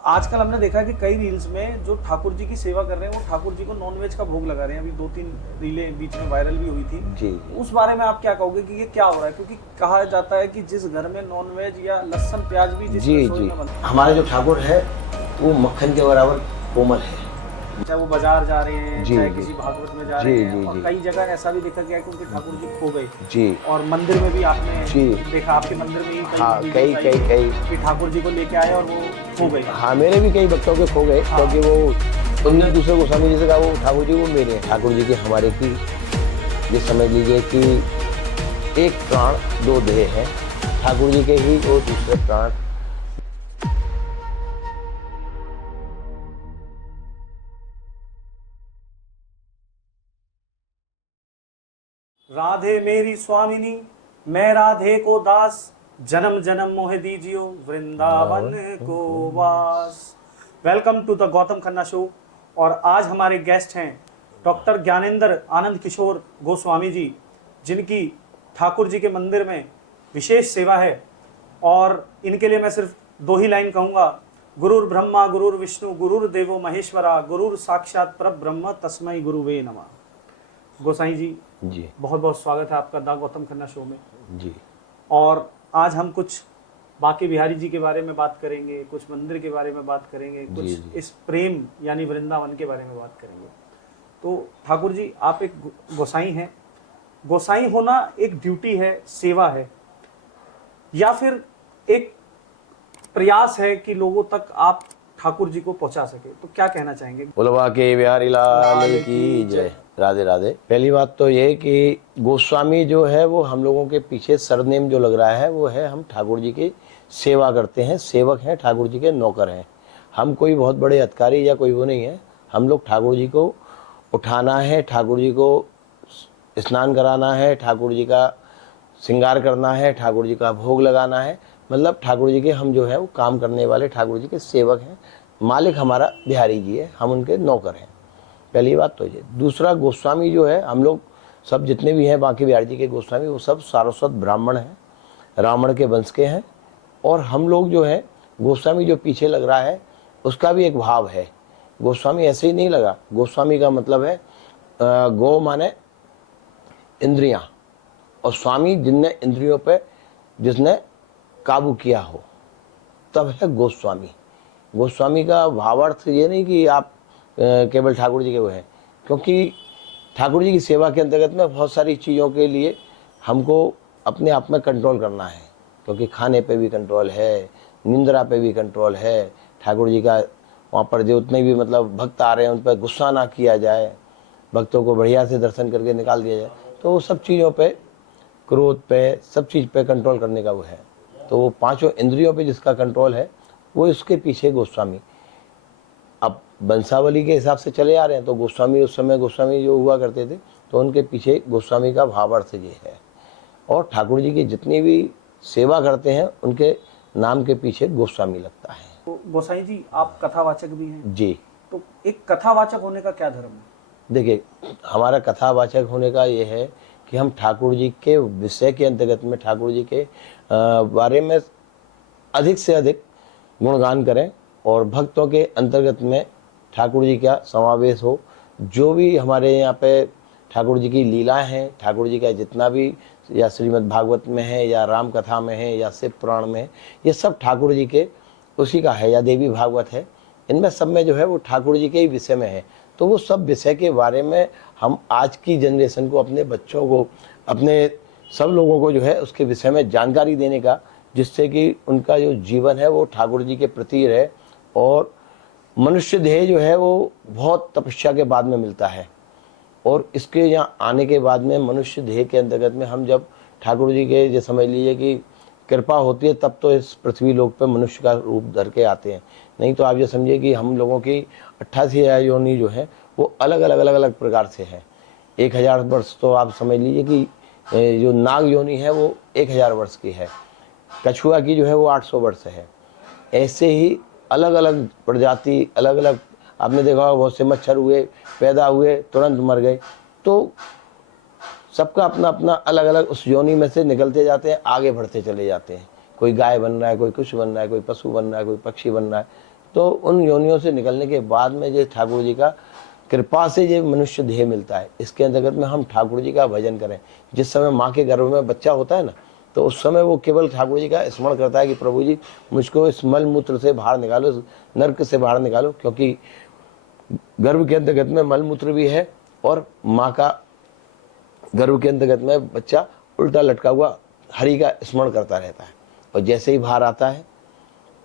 आजकल हमने देखा कि कई रील्स में जो ठाकुर जी की सेवा कर रहे हैं वो ठाकुर जी को नॉनवेज का भोग लगा रहे हैं। अभी 2-3 रीलें बीच में वायरल भी हुई थी। जी। उस बारे में आप क्या कहोगे कि ये क्या हो रहा है? क्योंकि कहा जाता है कि जिस घर में नॉनवेज या लहसुन प्याज भी जिस जी रसोई जी में बनता हमारे जो ठाकुर है वो मक्खन के बराबर कोमल है। है, चाहे वो बाजार जा रहे हैं, जी चाहे जी किसी भागवत में जा जी रहे हैं, जी और जी कई जगह ऐसा भी देखा गया है कि उनके ठाकुर जी खो गए। जी और मंदिर में भी आपने जी। देखा, आपके मंदिर में ही हाँ, वीडियोस कई आई कई थी कई कि ठाकुर जी को लेके आए और वो खो गए। हाँ, मेरे भी कई भक्तों के खो गए। हाँ। क्योंकि वो उनने दूसरे गोस्वामी जी से कहा वो ठाकुर जी वो मेरे हैं। ठाकुर जी की हमारे की ये समझ लीजिए कि एक प्राण दो देह है। ठाकुर जी के ही वो दूसरे प्राण। राधे मेरी स्वामिनी, मैं राधे को दास, जन्म जन्म मोह दीजियो वृंदावन को वास। Welcome to the Gautam Khanna show. और आज हमारे गेस्ट हैं डॉक्टर ज्ञानेंद्र आनंद किशोर गोस्वामी जी, जिनकी ठाकुर जी के मंदिर में विशेष सेवा है। और इनके लिए मैं सिर्फ 2 ही लाइन कहूँगा, गुरुर ब्रह्मा गुरुर विष्णु गुरुर देवो महेश्वरा, गुरुर साक्षात परब्रह्म तस्मै गुरुवे नमः। गोसाई जी, जी बहुत बहुत स्वागत है आपका द गौतम खन्ना शो में। जी और आज हम कुछ बांके बिहारी जी के बारे में बात करेंगे, कुछ मंदिर के बारे में बात करेंगे, जी कुछ जी इस प्रेम यानी वृंदावन के बारे में बात करेंगे। तो ठाकुर जी, आप एक गोसाई हैं। गोसाई होना एक ड्यूटी है, सेवा है, या फिर एक प्रयास है कि लोगों तक आप ठाकुर जी को पहुंचा सके? तो क्या कहना चाहेंगे? बोलो बाके बिहारी लाल लाल की की जय। जय। राधे राधे। पहली बात तो ये कि गोस्वामी जो है वो हम लोगों के पीछे सरनेम जो लग रहा है वो है, हम ठाकुर जी की सेवा करते हैं, सेवक हैं, ठाकुर जी के नौकर हैं। हम कोई बहुत बड़े अधिकारी या कोई वो नहीं है। हम लोग ठाकुर जी को उठाना है, ठाकुर जी को स्नान कराना है, ठाकुर जी का श्रृंगार करना है, ठाकुर जी का भोग लगाना है। मतलब ठाकुर जी के हम जो है वो काम करने वाले ठाकुर जी के सेवक हैं। मालिक हमारा बिहारी जी है, हम उनके नौकर हैं। पहली बात तो ये। दूसरा, गोस्वामी जो है, हम लोग सब जितने भी हैं बांके बिहारी जी के गोस्वामी, वो सब सारस्वत ब्राह्मण हैं, रावण के वंश के हैं। और हम लोग जो है, गोस्वामी जो पीछे लग रहा है उसका भी एक भाव है। गोस्वामी ऐसे ही नहीं लगा। गोस्वामी का मतलब है गौ माने इंद्रियां, और स्वामी जिनने इंद्रियों पे जिसने काबू किया हो, तब है गोस्वामी। गोस्वामी का भावार्थ ये नहीं कि आप केवल ठाकुर जी के वो हैं। क्योंकि ठाकुर जी की सेवा के अंतर्गत में बहुत सारी चीज़ों के लिए हमको अपने आप में कंट्रोल करना है। क्योंकि खाने पे भी कंट्रोल है, निंद्रा पे भी कंट्रोल है। ठाकुर जी का वहाँ पर जो उतने भी मतलब भक्त आ रहे हैं उन पर गुस्सा ना किया जाए, भक्तों को बढ़िया से दर्शन करके निकाल दिया जाए। तो वो सब चीज़ों पे, क्रोध पे, सब चीज़ पे कंट्रोल करने का वो है। तो वो पांचों इंद्रियों पे जिसका कंट्रोल है वो इसके पीछे गोस्वामी। अब वंशावली के हिसाब से चले आ रहे हैं तो गोस्वामी, उस समय गोस्वामी जो हुआ करते थे तो उनके पीछे गोस्वामी का भावार्थ ये है। और ठाकुर जी की जितनी भी सेवा करते हैं उनके नाम के पीछे गोस्वामी लगता है। तो गोसाई जी, आप कथावाचक भी हैं। जी। तो एक कथावाचक होने का क्या धर्म है? देखिए, हमारा कथावाचक होने का ये है कि हम ठाकुर जी के विषय के अंतर्गत में ठाकुर जी के बारे में अधिक से अधिक गुणगान करें, और भक्तों के अंतर्गत में ठाकुर जी का समावेश हो। जो भी हमारे यहाँ पे ठाकुर जी की लीलाएं हैं, ठाकुर जी का जितना भी या श्रीमद् भागवत में है या राम कथा में है या शिव पुराण में है, ये सब ठाकुर जी के उसी का है, या देवी भागवत है, इनमें सब में जो है वो ठाकुर जी के ही विषय में है। तो वो सब विषय के बारे में हम आज की जनरेशन को, अपने बच्चों को, अपने सब लोगों को जो है उसके विषय में जानकारी देने का, जिससे कि उनका जो जीवन है वो ठाकुर जी के प्रति रहे। और मनुष्य देह जो है वो बहुत तपस्या के बाद में मिलता है, और इसके यहाँ आने के बाद में मनुष्य देह के अंतर्गत में हम जब ठाकुर जी के, जो समझ लीजिए कि कृपा होती है, तब तो इस पृथ्वी लोक पे मनुष्य का रूप धर के आते हैं। नहीं तो आप ये समझिए कि हम लोगों की 88 योनि जो है वो अलग अलग अलग अलग प्रकार से है। 1000 वर्ष तो आप समझ लीजिए कि जो नाग योनि है वो 1000 वर्ष की है, कछुआ की जो है वो 800 वर्ष है। ऐसे ही अलग अलग प्रजाति, अलग अलग, आपने देखा होगा बहुत से मच्छर हुए, पैदा हुए, तुरंत मर गए। तो सबका अपना अपना अलग अलग उस योनि में से निकलते जाते हैं, आगे बढ़ते चले जाते हैं। कोई गाय बन रहा है, कोई कुछ बन रहा है, कोई पशु बन रहा है, कोई पक्षी बन रहा है। तो उन योनियों से निकलने के बाद में ये ठाकुर जी का कृपा से ये मनुष्य देह मिलता है। इसके अंतर्गत में हम ठाकुर जी का भजन करें। जिस समय माँ के गर्भ में बच्चा होता है ना, तो उस समय वो केवल ठाकुर जी का स्मरण करता है कि प्रभु जी मुझको इस मल मूत्र से बाहर निकालो, इस नर्क से बाहर निकालो, क्योंकि गर्भ के अंतर्गत में मल मूत्र भी है और माँ का गर्भ के अंतर्गत में बच्चा उल्टा लटका हुआ हरि का स्मरण करता रहता है। और जैसे ही बाहर आता है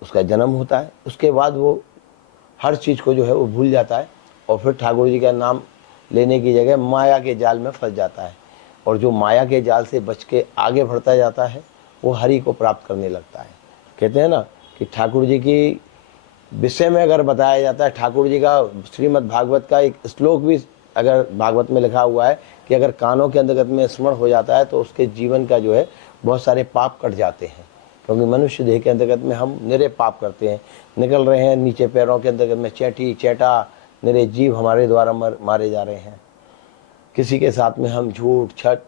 उसका जन्म होता है, उसके बाद वो हर चीज़ को जो है वो भूल जाता है और फिर ठाकुर जी का नाम लेने की जगह माया के जाल में फंस जाता है। और जो माया के जाल से बच के आगे बढ़ता जाता है वो हरि को प्राप्त करने लगता है। कहते हैं ना कि ठाकुर जी की विषय में अगर बताया जाता है, ठाकुर जी का श्रीमद् भागवत का एक श्लोक भी अगर भागवत में लिखा हुआ है कि अगर कानों के अंतर्गत में स्मरण हो जाता है तो उसके जीवन का जो है बहुत सारे पाप कट जाते हैं। क्योंकि मनुष्य देह के अंतर्गत में हम निरे पाप करते हैं, निकल रहे हैं नीचे पैरों के अंतर्गत में चैटी चैटा निरे जीव हमारे द्वारा मारे जा रहे हैं। किसी के साथ में हम झूठ छठ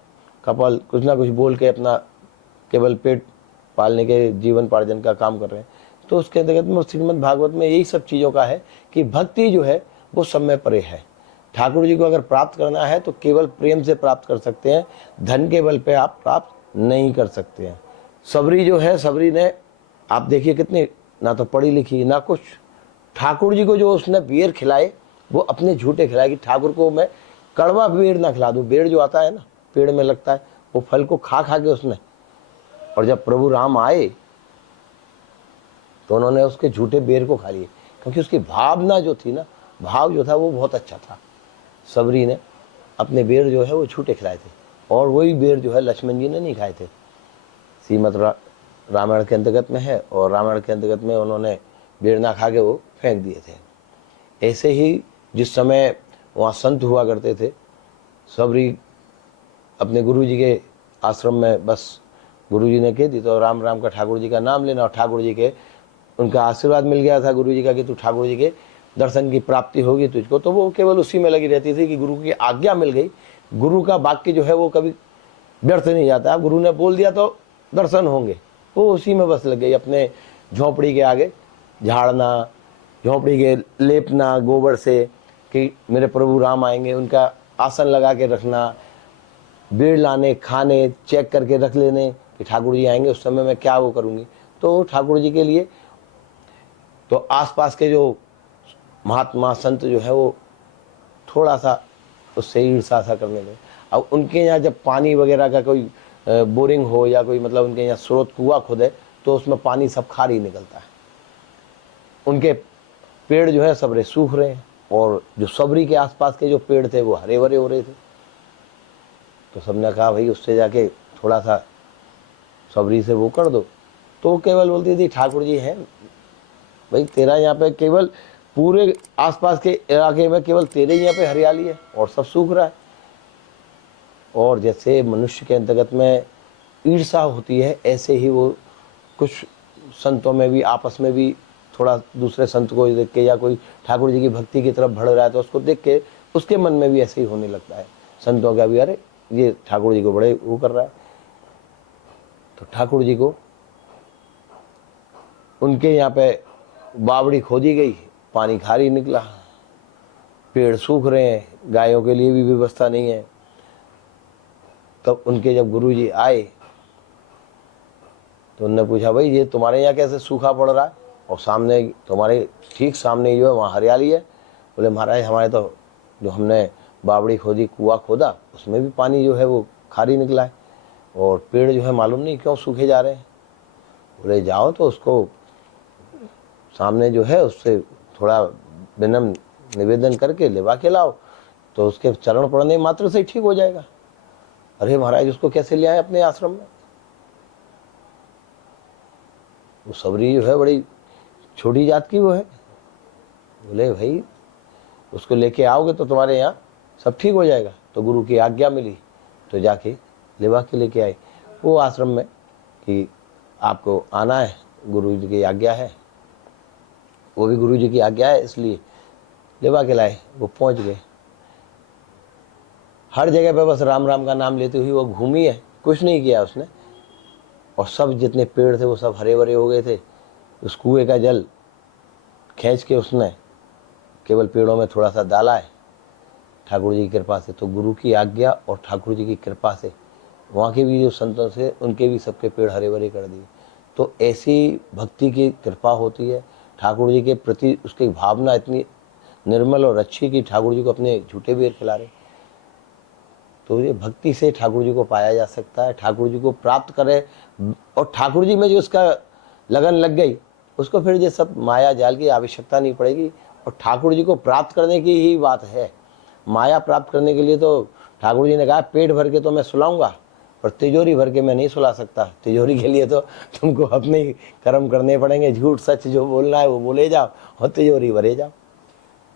कपल कुछ ना कुछ बोल के अपना केवल पेट पालने के जीवन पार्जन का काम कर रहे हैं। तो उसके अंतर्गत में श्रीमद् भागवत में यही सब चीज़ों का है कि भक्ति जो है वो सब में परे है। ठाकुर जी को अगर प्राप्त करना है तो केवल प्रेम से प्राप्त कर सकते हैं, धन के बल पे आप प्राप्त नहीं कर सकते हैं। सबरी जो है, सबरी ने आप देखिए कितनी ना तो पढ़ी लिखी ना कुछ, ठाकुर जी को जो उसने बेर खिलाए वो अपने झूठे खिलाए कि ठाकुर को मैं कड़वा बेर ना खिला दूं। बेर जो आता है ना पेड़ में लगता है, वो फल को खा खा के उसने, और जब प्रभु राम आए तो उन्होंने उसके झूठे बेर को खा लिए, क्योंकि उसकी भावना जो थी ना, भाव जो था वो बहुत अच्छा था। सबरी ने अपने बेर जो है वो झूठे खिलाए थे और वही बेर जो है लक्ष्मण जी ने नहीं खाए थे। श्रीमद् रामायण के अंतर्गत में है और रामायण के अंतर्गत में उन्होंने बेर ना खा के वो फेंक दिए थे। ऐसे ही जिस समय वहाँ संत हुआ करते थे, सबरी अपने गुरु जी के आश्रम में बस गुरु जी ने कह दी तो राम राम का ठाकुर जी का नाम लेना, और ठाकुर जी के उनका आशीर्वाद मिल गया था गुरु जी का कि तू ठाकुर जी के दर्शन की प्राप्ति होगी तुझको। तो वो केवल उसी में लगी रहती थी कि गुरु की आज्ञा मिल गई। गुरु का वाक्य जो है वो कभी व्यर्थ नहीं जाता, गुरु ने बोल दिया तो दर्शन होंगे, वो उसी में बस लग गई। अपने झोंपड़ी के आगे झाड़ना, झोंपड़ी के लेपना गोबर से कि मेरे प्रभु राम आएंगे, उनका आसन लगा के रखना, बेड़ लाने खाने चेक करके रख लेने कि ठाकुर जी आएंगे उस समय मैं क्या वो करूँगी। तो ठाकुर जी के लिए तो आसपास के जो महात्मा संत जो है वो थोड़ा सा उससे ईर्षा सा करने लगे। अब उनके यहाँ जब पानी वगैरह का कोई बोरिंग हो या कोई मतलब उनके यहाँ स्रोत कुआं खुदे तो उसमें पानी सब खारी निकलता है। उनके पेड़ जो है सबरे सूख रहे हैं और जो सबरी के आसपास के जो पेड़ थे वो हरे भरे हो रहे थे। तो सबने कहा भाई उससे जाके थोड़ा सा सबरी से वो कर दो। तो वो केवल बोलती थी ठाकुर जी हैं भाई, तेरा यहाँ पे केवल पूरे आसपास के इलाके में केवल तेरे यहाँ पे हरियाली है और सब सूख रहा है। और जैसे मनुष्य के अंतर्गत में ईर्षा होती है, ऐसे ही वो कुछ संतों में भी आपस में भी थोड़ा दूसरे संत को देख के या कोई ठाकुर जी की भक्ति की तरफ बढ़ रहा है तो उसको देख के उसके मन में भी ऐसे ही होने लगता है संतों का भी, अरे ये ठाकुर जी को बड़े वो कर रहा है। तो ठाकुर जी को उनके यहाँ पे बावड़ी खोदी गई, पानी खारी निकला, पेड़ सूख रहे हैं, गायों के लिए भी व्यवस्था नहीं है। तब उनके जब गुरु जी आए तो उन्होंने पूछा भाई ये तुम्हारे यहाँ कैसे सूखा पड़ रहा है और सामने तुम्हारे ठीक सामने जो है वहाँ हरियाली है। बोले महाराज हमारे तो जो हमने बावड़ी खोदी कुआं खोदा उसमें भी पानी जो है वो खारी निकला है और पेड़ जो है मालूम नहीं क्यों सूखे जा रहे हैं। बोले जाओ तो उसको सामने जो है उससे थोड़ा विनम्र निवेदन करके लेवा के लाओ तो उसके चरण पड़ने मात्र से ही ठीक हो जाएगा। अरे महाराज उसको कैसे ले आए अपने आश्रम में? वो सबरी जो है बड़ी छोटी जात की वो है। बोले भाई उसको लेके आओगे तो तुम्हारे यहाँ सब ठीक हो जाएगा। तो गुरु की आज्ञा मिली तो जाके लेवा के लेके आए वो आश्रम में कि आपको आना है, गुरु जी की आज्ञा है। वो भी गुरु जी की आज्ञा है इसलिए लेवा के लाए। वो पहुंच गए, हर जगह पे बस राम राम का नाम लेते हुए वो घूमी है, कुछ नहीं किया उसने। और सब जितने पेड़ थे वो सब हरे भरे हो गए थे। उस कुएं का जल खींच के उसने केवल पेड़ों में थोड़ा सा डाला है ठाकुर जी की कृपा से, तो गुरु की आज्ञा और ठाकुर जी की कृपा से वहाँ के भी जो संतों से उनके भी सबके पेड़ हरे भरे कर दिए। तो ऐसी भक्ति की कृपा होती है ठाकुर जी के प्रति, उसकी भावना इतनी निर्मल और अच्छी कि ठाकुर जी को अपने झूठे बेर खिला रहे। तो ये भक्ति से ठाकुर जी को पाया जा सकता है, ठाकुर जी को प्राप्त करे। और ठाकुर जी में जो उसका लगन लग गई, उसको फिर ये सब माया जाल की आवश्यकता नहीं पड़ेगी। और ठाकुर जी को प्राप्त करने की ही बात है। माया प्राप्त करने के लिए तो ठाकुर जी ने कहा पेट भर के तो मैं सुलाऊंगा, पर तिजोरी भर के मैं नहीं सुला सकता। तिजोरी के लिए तो तुमको अपने ही कर्म करने पड़ेंगे, झूठ सच जो बोलना है वो बोले जाओ और तिजोरी भरे जाओ।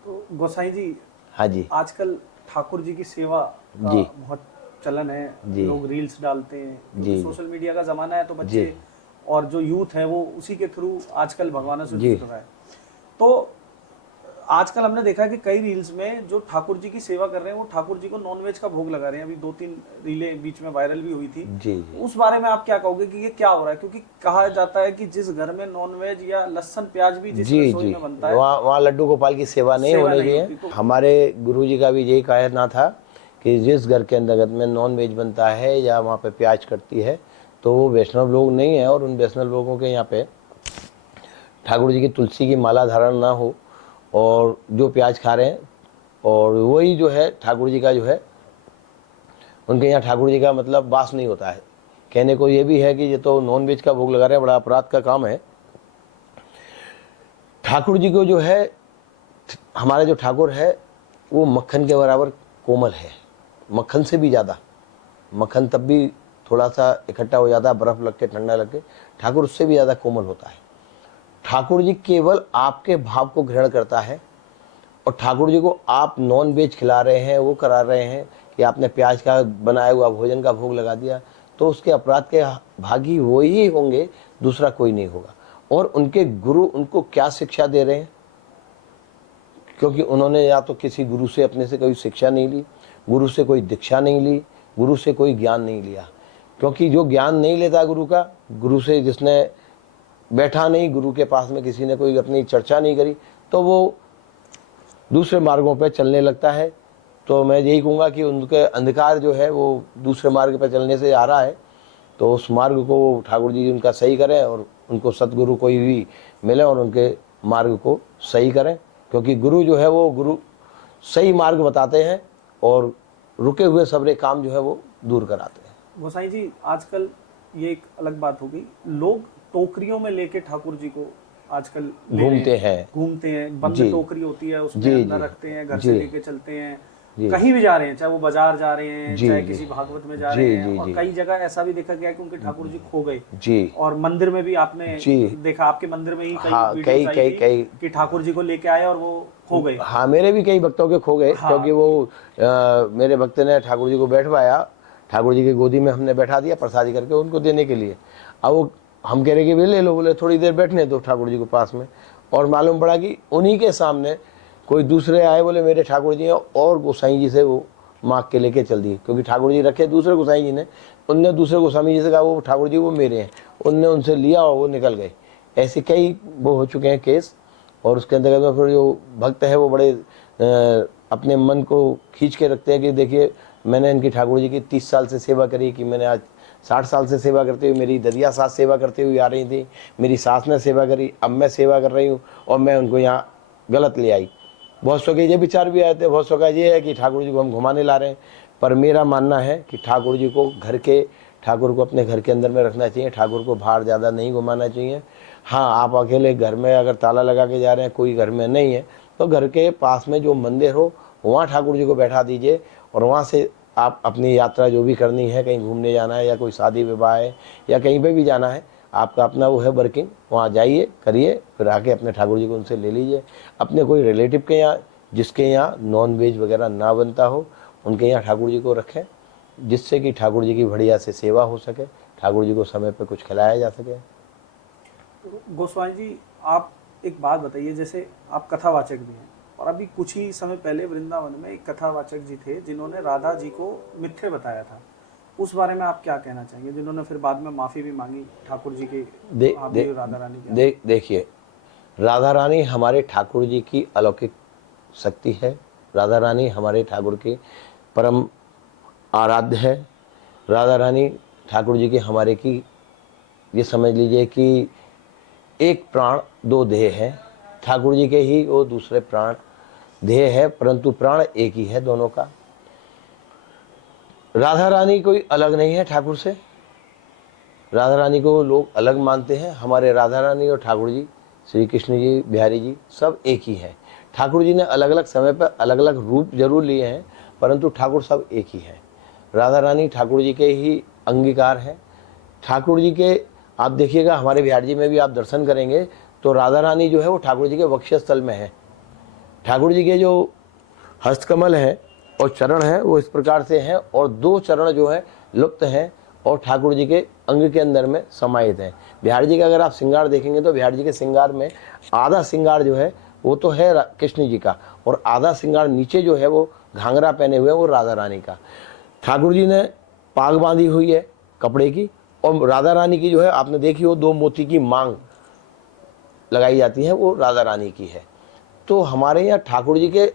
तो गोसाई जी, हाँ जी, आजकल ठाकुर जी की सेवा का जी बहुत चलन है, जी लोग रील्स डालते हैं क्योंकि जी सोशल मीडिया का जमाना है, तो जी बच्चे और जो यूथ है वो उसी के थ्रू आजकल भगवान से जी जुड़ रहा है। तो आजकल हमने देखा कि कई रील्स में जो ठाकुर जी की सेवा कर रहे हैं वो ठाकुर जी को नॉनवेज का भोग लगा रहे हैं। अभी 2-3 रीलें बीच में वायरल भी हुई थी। जी जी। उस बारे में आप क्या कहोगे कि ये क्या हो रहा है? क्योंकि कहा जाता है कि जिस घर में नॉनवेज या लहसुन प्याज भी जिस जी रसोई जी, में बनता है, वहाँ लड्डू गोपाल की सेवा नहीं सेवा होनी नहीं चाहिए। होती। तो हमारे गुरुजी का भी यही कहना था कि जिस घर के अंतर्गत में नॉन वेज बनता है या वहाँ पे प्याज कटती है तो वो वैष्णव लोग नहीं है, और उन वैष्णव लोगों के यहाँ पे ठाकुर जी की तुलसी की माला धारण ना हो, और जो प्याज खा रहे हैं और वही जो है ठाकुर जी का जो है, उनके यहाँ ठाकुर जी का मतलब वास नहीं होता है। कहने को ये भी है कि ये तो नॉन वेज का भोग लगा रहे हैं, बड़ा अपराध का काम है। ठाकुर जी को जो है, हमारा जो ठाकुर है वो मक्खन के बराबर कोमल है, मक्खन से भी ज़्यादा। मक्खन तब भी थोड़ा सा इकट्ठा हो जाता है, बर्फ़ लग के ठंडा लग के, ठाकुर उससे भी ज़्यादा कोमल होता है। ठाकुर जी केवल आपके भाव को ग्रहण करता है, और ठाकुर जी को आप नॉन वेज खिला रहे हैं, वो करा रहे हैं कि आपने प्याज का बनाया हुआ भोजन का भोग लगा दिया, तो उसके अपराध के भागी वो ही होंगे, दूसरा कोई नहीं होगा। और उनके गुरु उनको क्या शिक्षा दे रहे हैं, क्योंकि उन्होंने या तो किसी गुरु से अपने से कोई शिक्षा नहीं ली, गुरु से कोई दीक्षा नहीं ली, गुरु से कोई ज्ञान नहीं लिया। क्योंकि जो ज्ञान नहीं लेता गुरु का, गुरु से जिसने बैठा नहीं, गुरु के पास में किसी ने कोई अपनी चर्चा नहीं करी, तो वो दूसरे मार्गों पर चलने लगता है। तो मैं यही कहूँगा कि उनके अंधकार जो है वो दूसरे मार्ग पर चलने से आ रहा है, तो उस मार्ग को ठाकुर जी उनका सही करें, और उनको सतगुरु कोई भी मिले और उनके मार्ग को सही करें। क्योंकि गुरु जो है वो गुरु सही मार्ग बताते हैं, और रुके हुए सबरे काम जो है वो दूर कराते हैं। गोसाई जी, आजकल ये एक अलग बात हो गई, लोग टोकरियों में लेके ठाकुर जी को आजकल घूमते हैं। बंद जी टोकरी होती है, उसमें जी अंदर जी रखते हैं, घर से जी लेके चलते हैं, जी कहीं भी जा रहे हैं, चाहे वो बाजार जा रहे हैं, जी चाहे जी किसी भागवत में जा जी रहे हैं। जी और जी कई जगह ऐसा भी देखा गया कि उनके ठाकुर जी खो गए, जी और मंदिर में भी आपने जी। देखा, आपके मंदिर में ही कई हाँ, वीडियोस आई थी कई कि ठाकुर जी को लेके आए और वो खो गए। हाँ, मेरे भी कई भक्तों के खो गए। हाँ। क्योंकि वो मेरे भक्त ने ठाकुर जी को बैठवाया, ठाकुर जी की गोदी में हमने बैठा दिया प्रसादी करके उनको देने के लिए। अब वो हम कह रहे कि वे ले लो, बोले थोड़ी देर बैठने दो ठाकुर जी को पास में। और मालूम पड़ा कि उन्हीं के सामने कोई दूसरे आए, बोले मेरे ठाकुर जी हैं, और गोसाई जी से वो मांग के लेके चल दिए। क्योंकि ठाकुर जी रखे दूसरे गोसाई जी ने, उनने दूसरे गोस्वामी जी से कहा वो ठाकुर जी वो मेरे हैं, उनने उनसे लिया और वो निकल गए। ऐसे कई वो हो चुके हैं केस। और उसके अंतर्गत में फिर जो भक्त है वो बड़े अपने मन को खींच के रखते हैं कि देखिए मैंने इनकी ठाकुर जी की 30 साल से सेवा करी, कि मैंने आज 60 साल से सेवा करते हुए, मेरी दरिया सास सेवा करते हुए आ रही थी, मेरी सास ने सेवा करी, अब मैं सेवा कर रही हूँ, और मैं उनको यहाँ गलत ले आई। बहुत सौ के ये विचार भी आए थे, बहुत सौ का ये है कि ठाकुर जी को हम घुमाने ला रहे हैं। पर मेरा मानना है कि ठाकुर जी को ठाकुर को अपने घर के अंदर में रखना चाहिए, ठाकुर को बाहर ज़्यादा नहीं घुमाना चाहिए। हाँ, आप अकेले घर में अगर ताला लगा के जा रहे हैं, कोई घर में नहीं है, तो घर के पास में जो मंदिर हो वहाँ ठाकुर जी को बैठा दीजिए, और वहाँ से आप अपनी यात्रा जो भी करनी है, कहीं घूमने जाना है या कोई शादी विवाह है या कहीं पे भी जाना है, आपका अपना वो है वर्किंग, वहाँ जाइए करिए, फिर आके अपने ठाकुर जी को उनसे ले लीजिए। अपने कोई रिलेटिव के यहाँ जिसके यहाँ नॉन वेज वगैरह ना बनता हो, उनके यहाँ ठाकुर जी को रखें, जिससे कि ठाकुर जी की बढ़िया से सेवा हो सके, ठाकुर जी को समय पर कुछ खिलाया जा सके। गोस्वामी जी, आप एक बात बताइए, जैसे आप कथावाचक भी हैं, और अभी कुछ ही समय पहले वृंदावन में एक कथावाचक जी थे जिन्होंने राधा जी को मिथ्ये बताया था, उस बारे में आप क्या कहना चाहेंगे? जिन्होंने फिर बाद में माफ़ी भी मांगी ठाकुर जी के, राधा रानी के। देखिए, राधा रानी हमारे ठाकुर जी की अलौकिक शक्ति है। राधा रानी हमारे ठाकुर की परम आराध्य है। राधा रानी ठाकुर जी के हमारे की, ये समझ लीजिए कि एक प्राण दो देह है। ठाकुर जी के ही वो दूसरे प्राण देह है, परंतु प्राण एक ही है दोनों का। राधा रानी कोई अलग नहीं है ठाकुर से। राधा रानी को लोग अलग मानते हैं। हमारे राधा रानी और ठाकुर जी, श्री कृष्ण जी, बिहारी जी, सब एक ही हैं। ठाकुर जी ने अलग अलग समय पर अलग अलग रूप जरूर लिए हैं, परंतु ठाकुर सब एक ही हैं। राधा रानी ठाकुर जी के ही अंगीकार हैं। ठाकुर जी के आप देखिएगा, हमारे बिहार जी में भी आप दर्शन करेंगे तो राधा रानी जो है वो ठाकुर जी के वक्षस्थल में है। ठाकुर जी के जो हस्तकमल हैं और चरण हैं वो इस प्रकार से हैं, और दो चरण जो है लुप्त हैं और ठाकुर जी के अंग के अंदर में समाहित हैं। बिहार जी का अगर आप श्रृंगार देखेंगे तो बिहार जी के श्रृंगार में आधा श्रृंगार जो है वो तो है कृष्ण जी का, और आधा श्रृंगार नीचे जो है वो घाघरा पहने हुए वो राधा रानी का। ठाकुर जी ने पाग बांधी हुई है कपड़े की, और राधा रानी की जो है आपने देखी हो दो मोती की मांग लगाई जाती है, वो राधा रानी की है। तो हमारे यहाँ ठाकुर जी के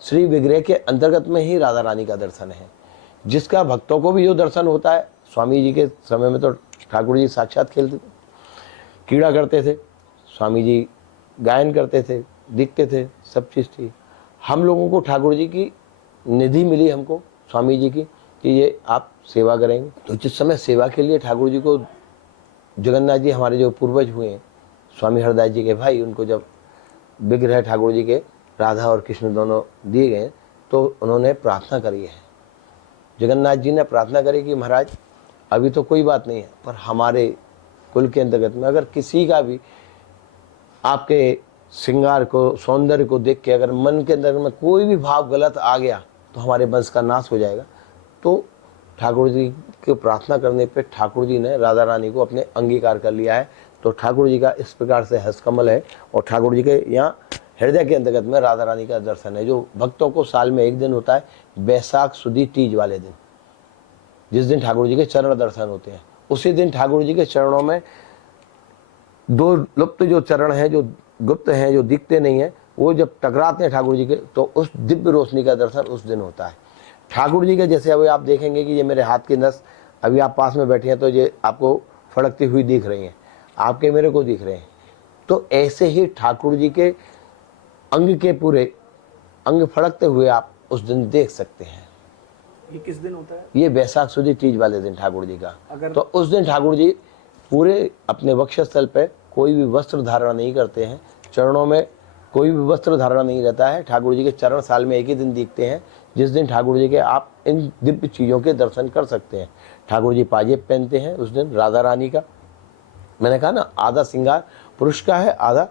श्री विग्रह के अंतर्गत में ही राधा रानी का दर्शन है, जिसका भक्तों को भी जो दर्शन होता है। स्वामी जी के समय में तो ठाकुर जी साक्षात खेलते थे, कीड़ा करते थे, स्वामी जी गायन करते थे, दिखते थे, सब चीज़ थी। हम लोगों को ठाकुर जी की निधि मिली हमको स्वामी जी की कि ये आप सेवा करेंगे। तो जिस समय सेवा के लिए ठाकुर जी को जगन्नाथ जी हमारे जो पूर्वज हुए हैं, स्वामी हरदास जी के भाई, उनको जब विग्रह ठाकुर जी के राधा और कृष्ण दोनों दिए गए तो उन्होंने प्रार्थना करी है। जगन्नाथ जी ने प्रार्थना करी कि महाराज अभी तो कोई बात नहीं है, पर हमारे कुल के अंतर्गत में अगर किसी का भी आपके श्रृंगार को, सौंदर्य को देख के अगर मन के अंदर में कोई भी भाव गलत आ गया तो हमारे वंश का नाश हो जाएगा। तो ठाकुर जी की प्रार्थना करने पे ठाकुर जी ने राधा रानी को अपने अंगीकार कर लिया है। तो ठाकुर जी का इस प्रकार से हस्तकमल है, और ठाकुर जी के यहाँ हृदय के अंतर्गत में राधा रानी का दर्शन है, जो भक्तों को साल में एक दिन होता है, बैसाख सुदी तीज वाले दिन, जिस दिन ठाकुर जी के चरण दर्शन होते हैं। उसी दिन ठाकुर जी के चरणों में दो लुप्त जो चरण हैं, जो गुप्त हैं, जो दिखते नहीं हैं, वो जब टकराते हैं ठाकुर जी के, तो उस दिव्य रोशनी का दर्शन उस दिन होता है ठाकुर जी के। जैसे अभी आप देखेंगे कि ये मेरे हाथ की नस, अभी आप पास में बैठे हैं तो ये आपको फड़कती हुई दिख रही हैं, आपके मेरे को दिख रहे हैं। तो ऐसे ही ठाकुर जी के अंग के पूरे अंग फड़कते हुए आप उस दिन देख सकते हैं। ये किस दिन होता है? ये बैसाख सुदी तीज वाले दिन ठाकुर जी का। अगर तो उस दिन ठाकुर जी पूरे अपने वक्षस्थल पे कोई भी वस्त्र धारण नहीं करते हैं, चरणों में कोई भी वस्त्र धारण नहीं रहता है। ठाकुर जी के चरण साल में एक ही दिन दिखते हैं, जिस दिन ठाकुर जी के आप इन दिव्य चीज़ों के दर्शन कर सकते हैं। ठाकुर जी पाजेब पहनते हैं उस दिन राधा रानी का। मैंने कहा ना, आधा श्रृंगार पुरुष का है, आधा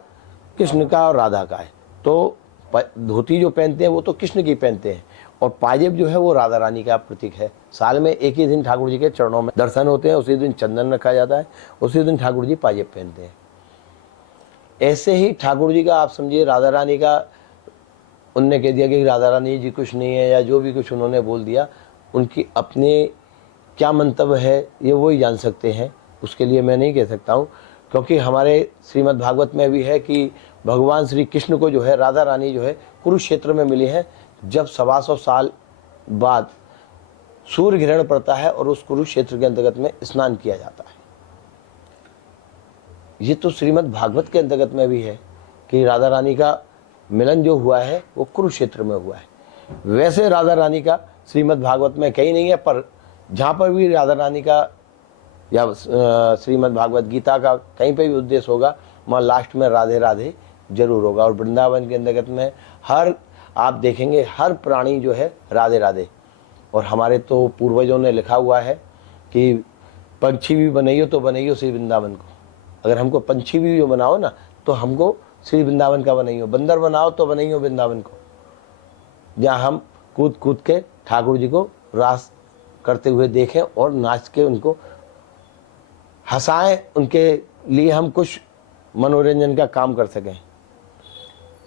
कृष्ण का और राधा का है। तो धोती जो पहनते हैं वो तो कृष्ण की पहनते हैं, और पाजेब जो है वो राधा रानी का प्रतीक है। साल में एक ही दिन ठाकुर जी के चरणों में दर्शन होते हैं, उसी दिन चंदन रखा जाता है, उसी दिन ठाकुर जी पाजेब पहनते हैं। ऐसे ही ठाकुर जी का आप समझिए राधा रानी का, उनने कह दिया कि राधा रानी जी कुछ नहीं है, या जो भी कुछ उन्होंने बोल दिया, उनकी अपने क्या मंतव्य है ये वही जान सकते हैं, उसके लिए मैं नहीं कह सकता हूँ। क्योंकि हमारे श्रीमद् भागवत में भी है कि भगवान श्री कृष्ण को जो है राधा रानी जो है कुरुक्षेत्र में मिली है, जब 125 साल बाद सूर्य ग्रहण पड़ता है और उस कुरुक्षेत्र के अंतर्गत में स्नान किया जाता है। ये तो श्रीमद् भागवत के अंतर्गत में भी है कि राधा रानी का मिलन जो हुआ है वो कुरुक्षेत्र में हुआ है। वैसे राधा रानी का श्रीमद् भागवत में कहीं नहीं है, पर जहाँ पर भी राधा रानी का या श्रीमद् भागवत गीता का कहीं पे भी उद्देश्य होगा, वहाँ लास्ट में राधे राधे जरूर होगा। और वृंदावन के अंतर्गत में हर आप देखेंगे हर प्राणी जो है राधे राधे। और हमारे तो पूर्वजों ने लिखा हुआ है कि पंछी भी बनाइयो तो बनाइयो श्री वृंदावन को। अगर हमको पंछी भी जो बनाओ ना तो हमको श्री वृंदावन का बनाइयो, बंदर बनाओ तो बनाइयो वृंदावन को, जहाँ हम कूद कूद के ठाकुर जी को रास करते हुए देखें और नाच के उनको हंसाएं, उनके लिए हम कुछ मनोरंजन का काम कर सकें।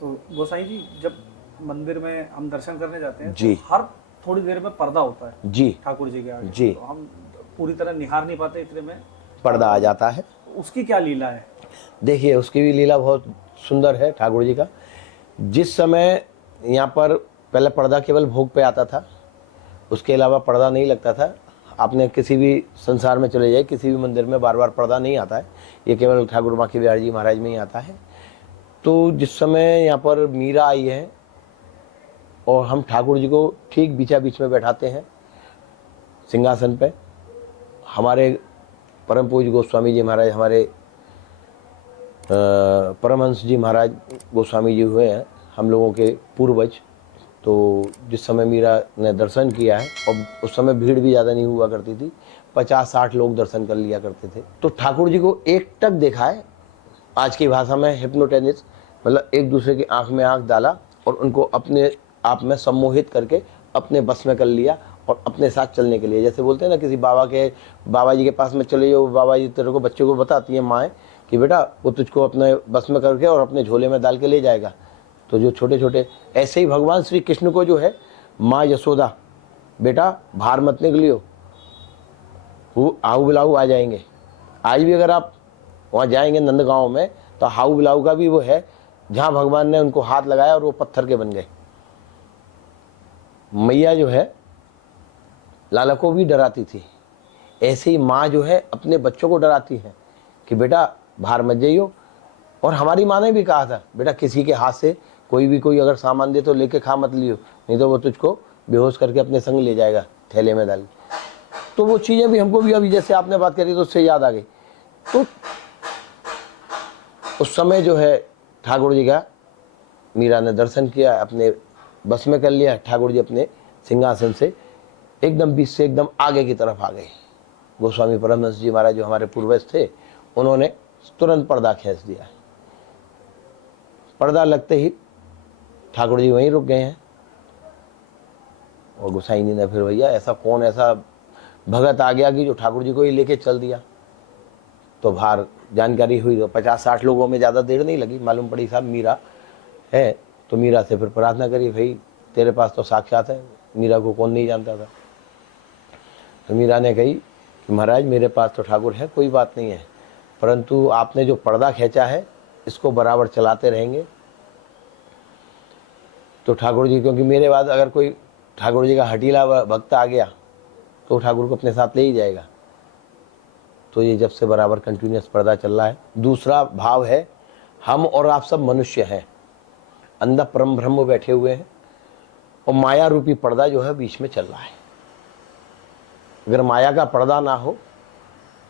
तो गोसाई जी, जब मंदिर में हम दर्शन करने जाते हैं जी, तो हर थोड़ी देर में पर्दा होता है जी ठाकुर जी के आगे, जी, तो हम पूरी तरह निहार नहीं पाते, इतने में पर्दा आ जाता है। उसकी क्या लीला है? देखिए उसकी भी लीला बहुत सुंदर है ठाकुर जी का। जिस समय यहाँ पर पहले पर्दा केवल भोग पे आता था, उसके अलावा पर्दा नहीं लगता था। आपने किसी भी संसार में चले जाए, किसी भी मंदिर में बार बार पर्दा नहीं आता है, ये केवल ठाकुर बांके बिहारी जी महाराज में ही आता है। तो जिस समय यहाँ पर मीरा आई है और हम ठाकुर जी को ठीक बीचा बीच में बैठाते हैं सिंहासन पे, हमारे परम पूज्य गोस्वामी जी महाराज, हमारे परमहंस जी महाराज गोस्वामी जी हुए हैं हम लोगों के पूर्वज। तो जिस समय मीरा ने दर्शन किया है, और उस समय भीड़ भी ज़्यादा नहीं हुआ करती थी, 50-60 लोग दर्शन कर लिया करते थे। तो ठाकुर जी को एकटक देखा है, आज की भाषा में हिप्नोटेनिस, मतलब एक दूसरे की आंख में आंख डाला और उनको अपने आप में सम्मोहित करके अपने बस में कर लिया और अपने साथ चलने के लिए, जैसे बोलते हैं ना किसी बाबा जी के पास में चले जाओ, बाबा जी तेरे को, बच्चों को बताती है माएँ कि बेटा वो तुझको अपने बस में करके और अपने झोले में डाल के ले जाएगा। तो जो छोटे छोटे, ऐसे ही भगवान श्री कृष्ण को जो है माँ यशोदा, बेटा बाहर मत निकलियो, वो हाउ बिलाऊ आ जाएंगे। आज भी अगर आप वहाँ जाएंगे नंदगांव में तो हाउ बिलाऊ का भी वो है, जहाँ भगवान ने उनको हाथ लगाया और वो पत्थर के बन गए। मैया जो है लाला को भी डराती थी, ऐसे ही माँ जो है अपने बच्चों को डराती है कि बेटा बाहर मत जाइयो। और हमारी माँ ने भी कहा था, बेटा किसी के हाथ से कोई अगर सामान दे तो लेके खा मत लियो, नहीं तो वो तुझको बेहोश करके अपने संग ले जाएगा थैले में डाल। तो वो चीज़ें भी हमको भी, अभी जैसे आपने बात करी तो उससे याद आ गई। तो उस समय जो है ठाकुर जी का मीरा ने दर्शन किया, अपने बस में कर लिया। ठाकुर जी अपने सिंहासन से एकदम बीच से एकदम आगे की तरफ आ गए। गोस्वामी परमहंस जी महाराज जो हमारे पूर्वज थे, उन्होंने तुरंत पर्दा खींच दिया। पर्दा लगते ही ठाकुर जी वहीं रुक गए हैं। और गोसाई जी ने फिर, भैया ऐसा कौन ऐसा भगत आ गया कि जो ठाकुर जी को ही लेके चल दिया। तो बाहर जानकारी हुई तो 50-60 लोगों में ज़्यादा देर नहीं लगी, मालूम पड़ी साहब मीरा है। तो मीरा से फिर प्रार्थना करी, भाई तेरे पास तो साक्षात है, मीरा को कौन नहीं जानता था। तो मीरा ने कही कि महाराज मेरे पास तो ठाकुर है, कोई बात नहीं है, परंतु आपने जो पर्दा खींचा है इसको बराबर चलाते रहेंगे। तो ठाकुर जी, क्योंकि मेरे बाद अगर कोई ठाकुर जी का हटीला भक्त आ गया तो ठाकुर को अपने साथ ले ही जाएगा। तो ये जब से बराबर कंटिन्यूस पर्दा चल रहा है। दूसरा भाव है, हम और आप सब मनुष्य हैं, अंदर परम ब्रह्म बैठे हुए हैं और माया रूपी पर्दा जो है बीच में चल रहा है। अगर माया का पर्दा ना हो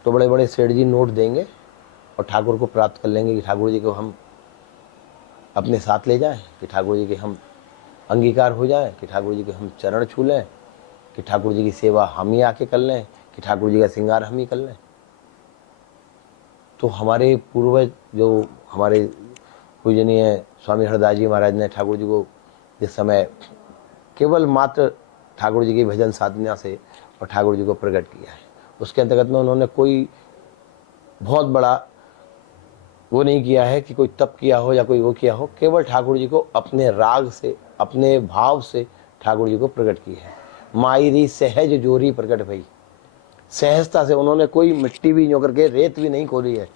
तो बड़े बड़े सेठ जी नोट देंगे और ठाकुर को प्राप्त कर लेंगे कि ठाकुर जी को हम अपने साथ ले जाएं, कि ठाकुर जी के हम अंगीकार हो जाएं, कि ठाकुर जी के हम चरण छू लें, कि ठाकुर जी की सेवा हम ही आके कर लें, कि ठाकुर जी का श्रृंगार हम ही कर लें। तो हमारे पूर्वज जो हमारे पूजनीय स्वामी हरदास जी महाराज ने ठाकुर जी को जिस समय केवल मात्र ठाकुर जी की भजन साधना से और ठाकुर जी को प्रकट किया है, उसके अंतर्गत में उन्होंने कोई बहुत बड़ा वो नहीं किया है कि कोई तप किया हो या कोई वो किया हो, केवल ठाकुर जी को अपने राग से, अपने भाव से ठाकुर जी को प्रकट किया है। मायरी सहज जोरी प्रकट भई, सहजता से उन्होंने कोई मिट्टी भी न्यो करके, रेत भी नहीं खोली है,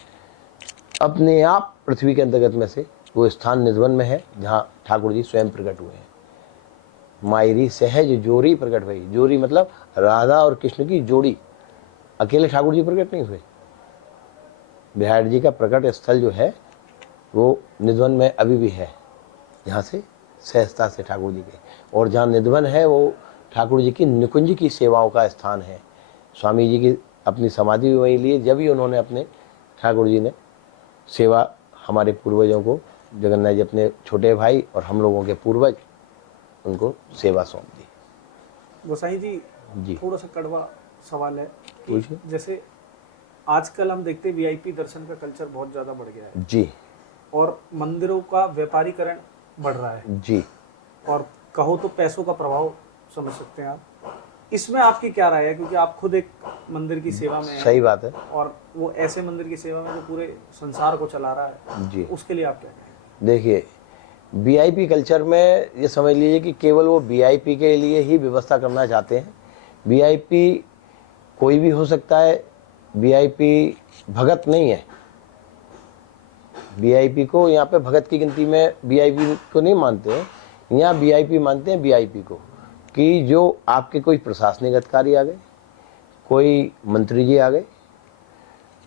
अपने आप पृथ्वी के अंतर्गत में से वो स्थान निधवन में है जहाँ ठाकुर जी स्वयं प्रकट हुए हैं। मायरी सहज जोरी प्रकट भई, जोरी मतलब राधा और कृष्ण की जोड़ी, अकेले ठाकुर जी प्रकट नहीं हुए। बिहार जी का प्रकट स्थल जो है वो निधवन में अभी भी है, जहाँ से सहजता से ठाकुर जी के, और जहाँ निधवन है वो ठाकुर जी की निकुंज की सेवाओं का स्थान है। स्वामी जी की अपनी समाधि भी वहीं ली, जब भी उन्होंने अपने ठाकुर जी ने सेवा, हमारे पूर्वजों को, जगन्नाथ जी अपने छोटे भाई और हम लोगों के पूर्वज, उनको सेवा सौंप दी। गोसाई जी जी थोड़ा सा कड़वा सवाल है कि पूछिए। जैसे आजकल हम देखते हैं वीआईपी दर्शन का कल्चर बहुत ज़्यादा बढ़ गया है जी और मंदिरों का व्यापारीकरण बढ़ रहा है जी, और कहो तो पैसों का प्रभाव समझ सकते हैं आप। इसमें आपकी क्या राय है, क्योंकि आप खुद एक मंदिर की सेवा में हैं सही बात है और वो ऐसे मंदिर की सेवा में जो पूरे संसार को चला रहा है जी। उसके लिए आप क्या कहेंगे? देखिए, वीआईपी कल्चर में ये समझ लीजिए कि केवल वो वीआईपी के लिए ही व्यवस्था करना चाहते हैं। वीआईपी कोई भी हो सकता है, वीआईपी भगत नहीं है। वीआईपी को यहाँ पे भगत की गिनती में वीआईपी को नहीं मानते हैं, यहाँ वीआईपी मानते हैं वीआईपी को, कि जो आपके कोई प्रशासनिक अधिकारी आ गए, कोई मंत्री जी आ गए,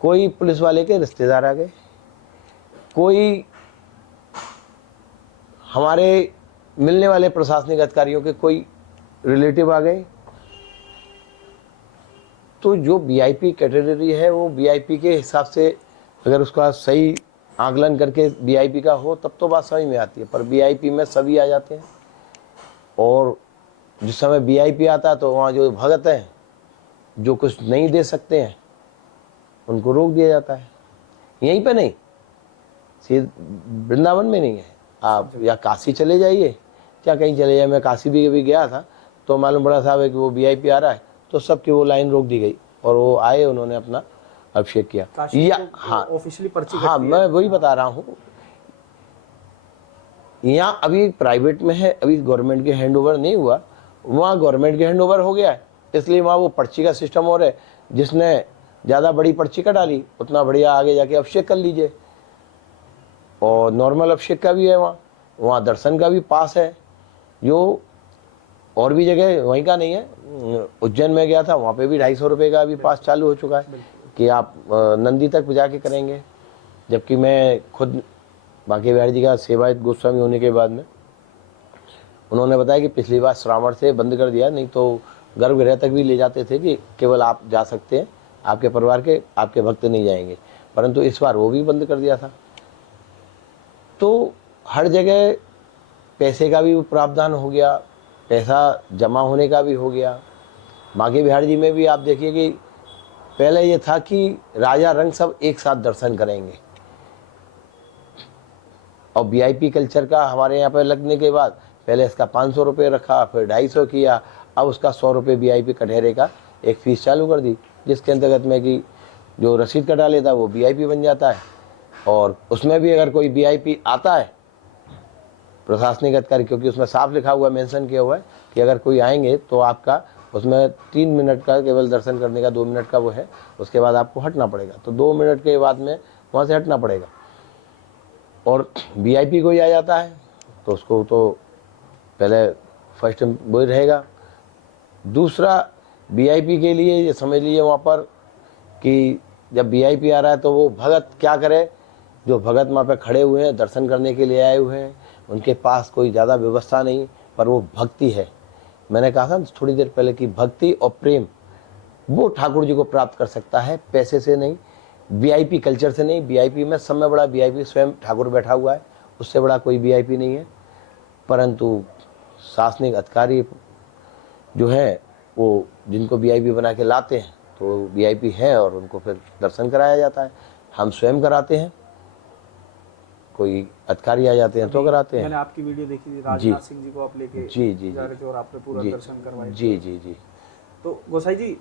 कोई पुलिस वाले के रिश्तेदार आ गए, कोई हमारे मिलने वाले प्रशासनिक अधिकारियों के कोई रिलेटिव आ गए। तो जो वीआईपी कैटेगरी है वो वीआईपी के हिसाब से अगर उसका सही आकलन करके वीआईपी का हो तब तो बात समझ में आती है, पर वीआईपी में सभी आ जाते हैं। और जिस समय वीआईपी आता है तो वहाँ जो भगत हैं जो कुछ नहीं दे सकते हैं उनको रोक दिया जाता है। यहीं पे नहीं, सिर्फ वृंदावन में नहीं है, आप या काशी चले जाइए या कहीं चले जाइए। मैं काशी भी अभी गया था तो मालूम पड़ा साहब है कि वो वीआईपी आ रहा है, तो सबकी वो लाइन रोक दी गई और वो आए, उन्होंने अपना अभिषेक किया। या हाँ ऑफिशियली पर्ची हाँ, मैं वही बता रहा हूँ, यहाँ अभी प्राइवेट में है, अभी गवर्नमेंट के हैंड ओवर नहीं हुआ, वहाँ गवर्नमेंट के हैंड ओवर हो गया है, इसलिए वहाँ वो पर्ची का सिस्टम हो रहा है। जिसने ज़्यादा बड़ी पर्ची कटा ली उतना बढ़िया आगे जाके अभिषेक कर लीजिए। और नॉर्मल अभिषेक का भी है, वहाँ दर्शन का भी पास है, जो और भी जगह वहीं का नहीं है। उज्जैन में गया था, वहाँ पे भी 250 रुपये का अभी पास चालू हो चुका है कि आप नंदी तक जाके करेंगे। जबकि मैं खुद बांके बिहारी जी का सेवायत गोस्वामी होने के बाद में उन्होंने बताया कि पिछली बार श्रावण से बंद कर दिया, नहीं तो गर्भगृह तक भी ले जाते थे कि केवल आप जा सकते हैं, आपके परिवार के आपके भक्त नहीं जाएंगे, परंतु इस बार वो भी बंद कर दिया था। तो हर जगह पैसे का भी प्रावधान हो गया, पैसा जमा होने का भी हो गया। बांके बिहारी जी में भी आप देखिए कि पहले ये था कि राजा रंग सब एक साथ दर्शन करेंगे, और वीआईपी कल्चर का हमारे यहाँ पे लगने के बाद पहले इसका 500 रुपये रखा, फिर 250 किया, अब उसका 100 रुपये वीआईपी कटहरे का एक फीस चालू कर दी, जिसके अंतर्गत में कि जो रसीद कटा लेता है वो वीआईपी बन जाता है। और उसमें भी अगर कोई वीआईपी आता है प्रशासनिक अधिकारी, क्योंकि उसमें साफ लिखा हुआ है, मेंशन किया हुआ है कि अगर कोई आएंगे तो आपका उसमें 3 मिनट का केवल दर्शन करने का, 2 मिनट का वो है, उसके बाद आपको हटना पड़ेगा। तो 2 मिनट के बाद में वहाँ से हटना पड़ेगा। और वीआईपी कोई आ जाता है तो उसको तो पहले फर्स्ट वो रहेगा। दूसरा वीआईपी के लिए ये समझ लीजिए वहाँ पर कि जब वीआईपी आ रहा है तो वो भगत क्या करे, जो भगत वहाँ पे खड़े हुए हैं दर्शन करने के लिए आए हुए हैं, उनके पास कोई ज़्यादा व्यवस्था नहीं, पर वो भक्ति है। मैंने कहा था थोड़ी देर पहले कि भक्ति और प्रेम वो ठाकुर जी को प्राप्त कर सकता है, पैसे से नहीं, वीआईपी कल्चर से नहीं। वीआईपी में सब में बड़ा वीआईपी स्वयं ठाकुर बैठा हुआ है, उससे बड़ा कोई वीआईपी नहीं है। परंतु शासनिक अधिकारी जो है वो जिनको वीआईपी बना के लाते हैं तो वीआईपी है, और उनको फिर दर्शन कराया जाता है। हम स्वयं कराते हैं, कोई अधिकारी आ जाते हैं तो कराते हैं। मैंने आपकी वीडियो देखी थी, राजनाथ सिंह जी को आप लेके जा रहे थे और आपने पूरा दर्शन करवाया। जी जी जी। तो गोसाई जी,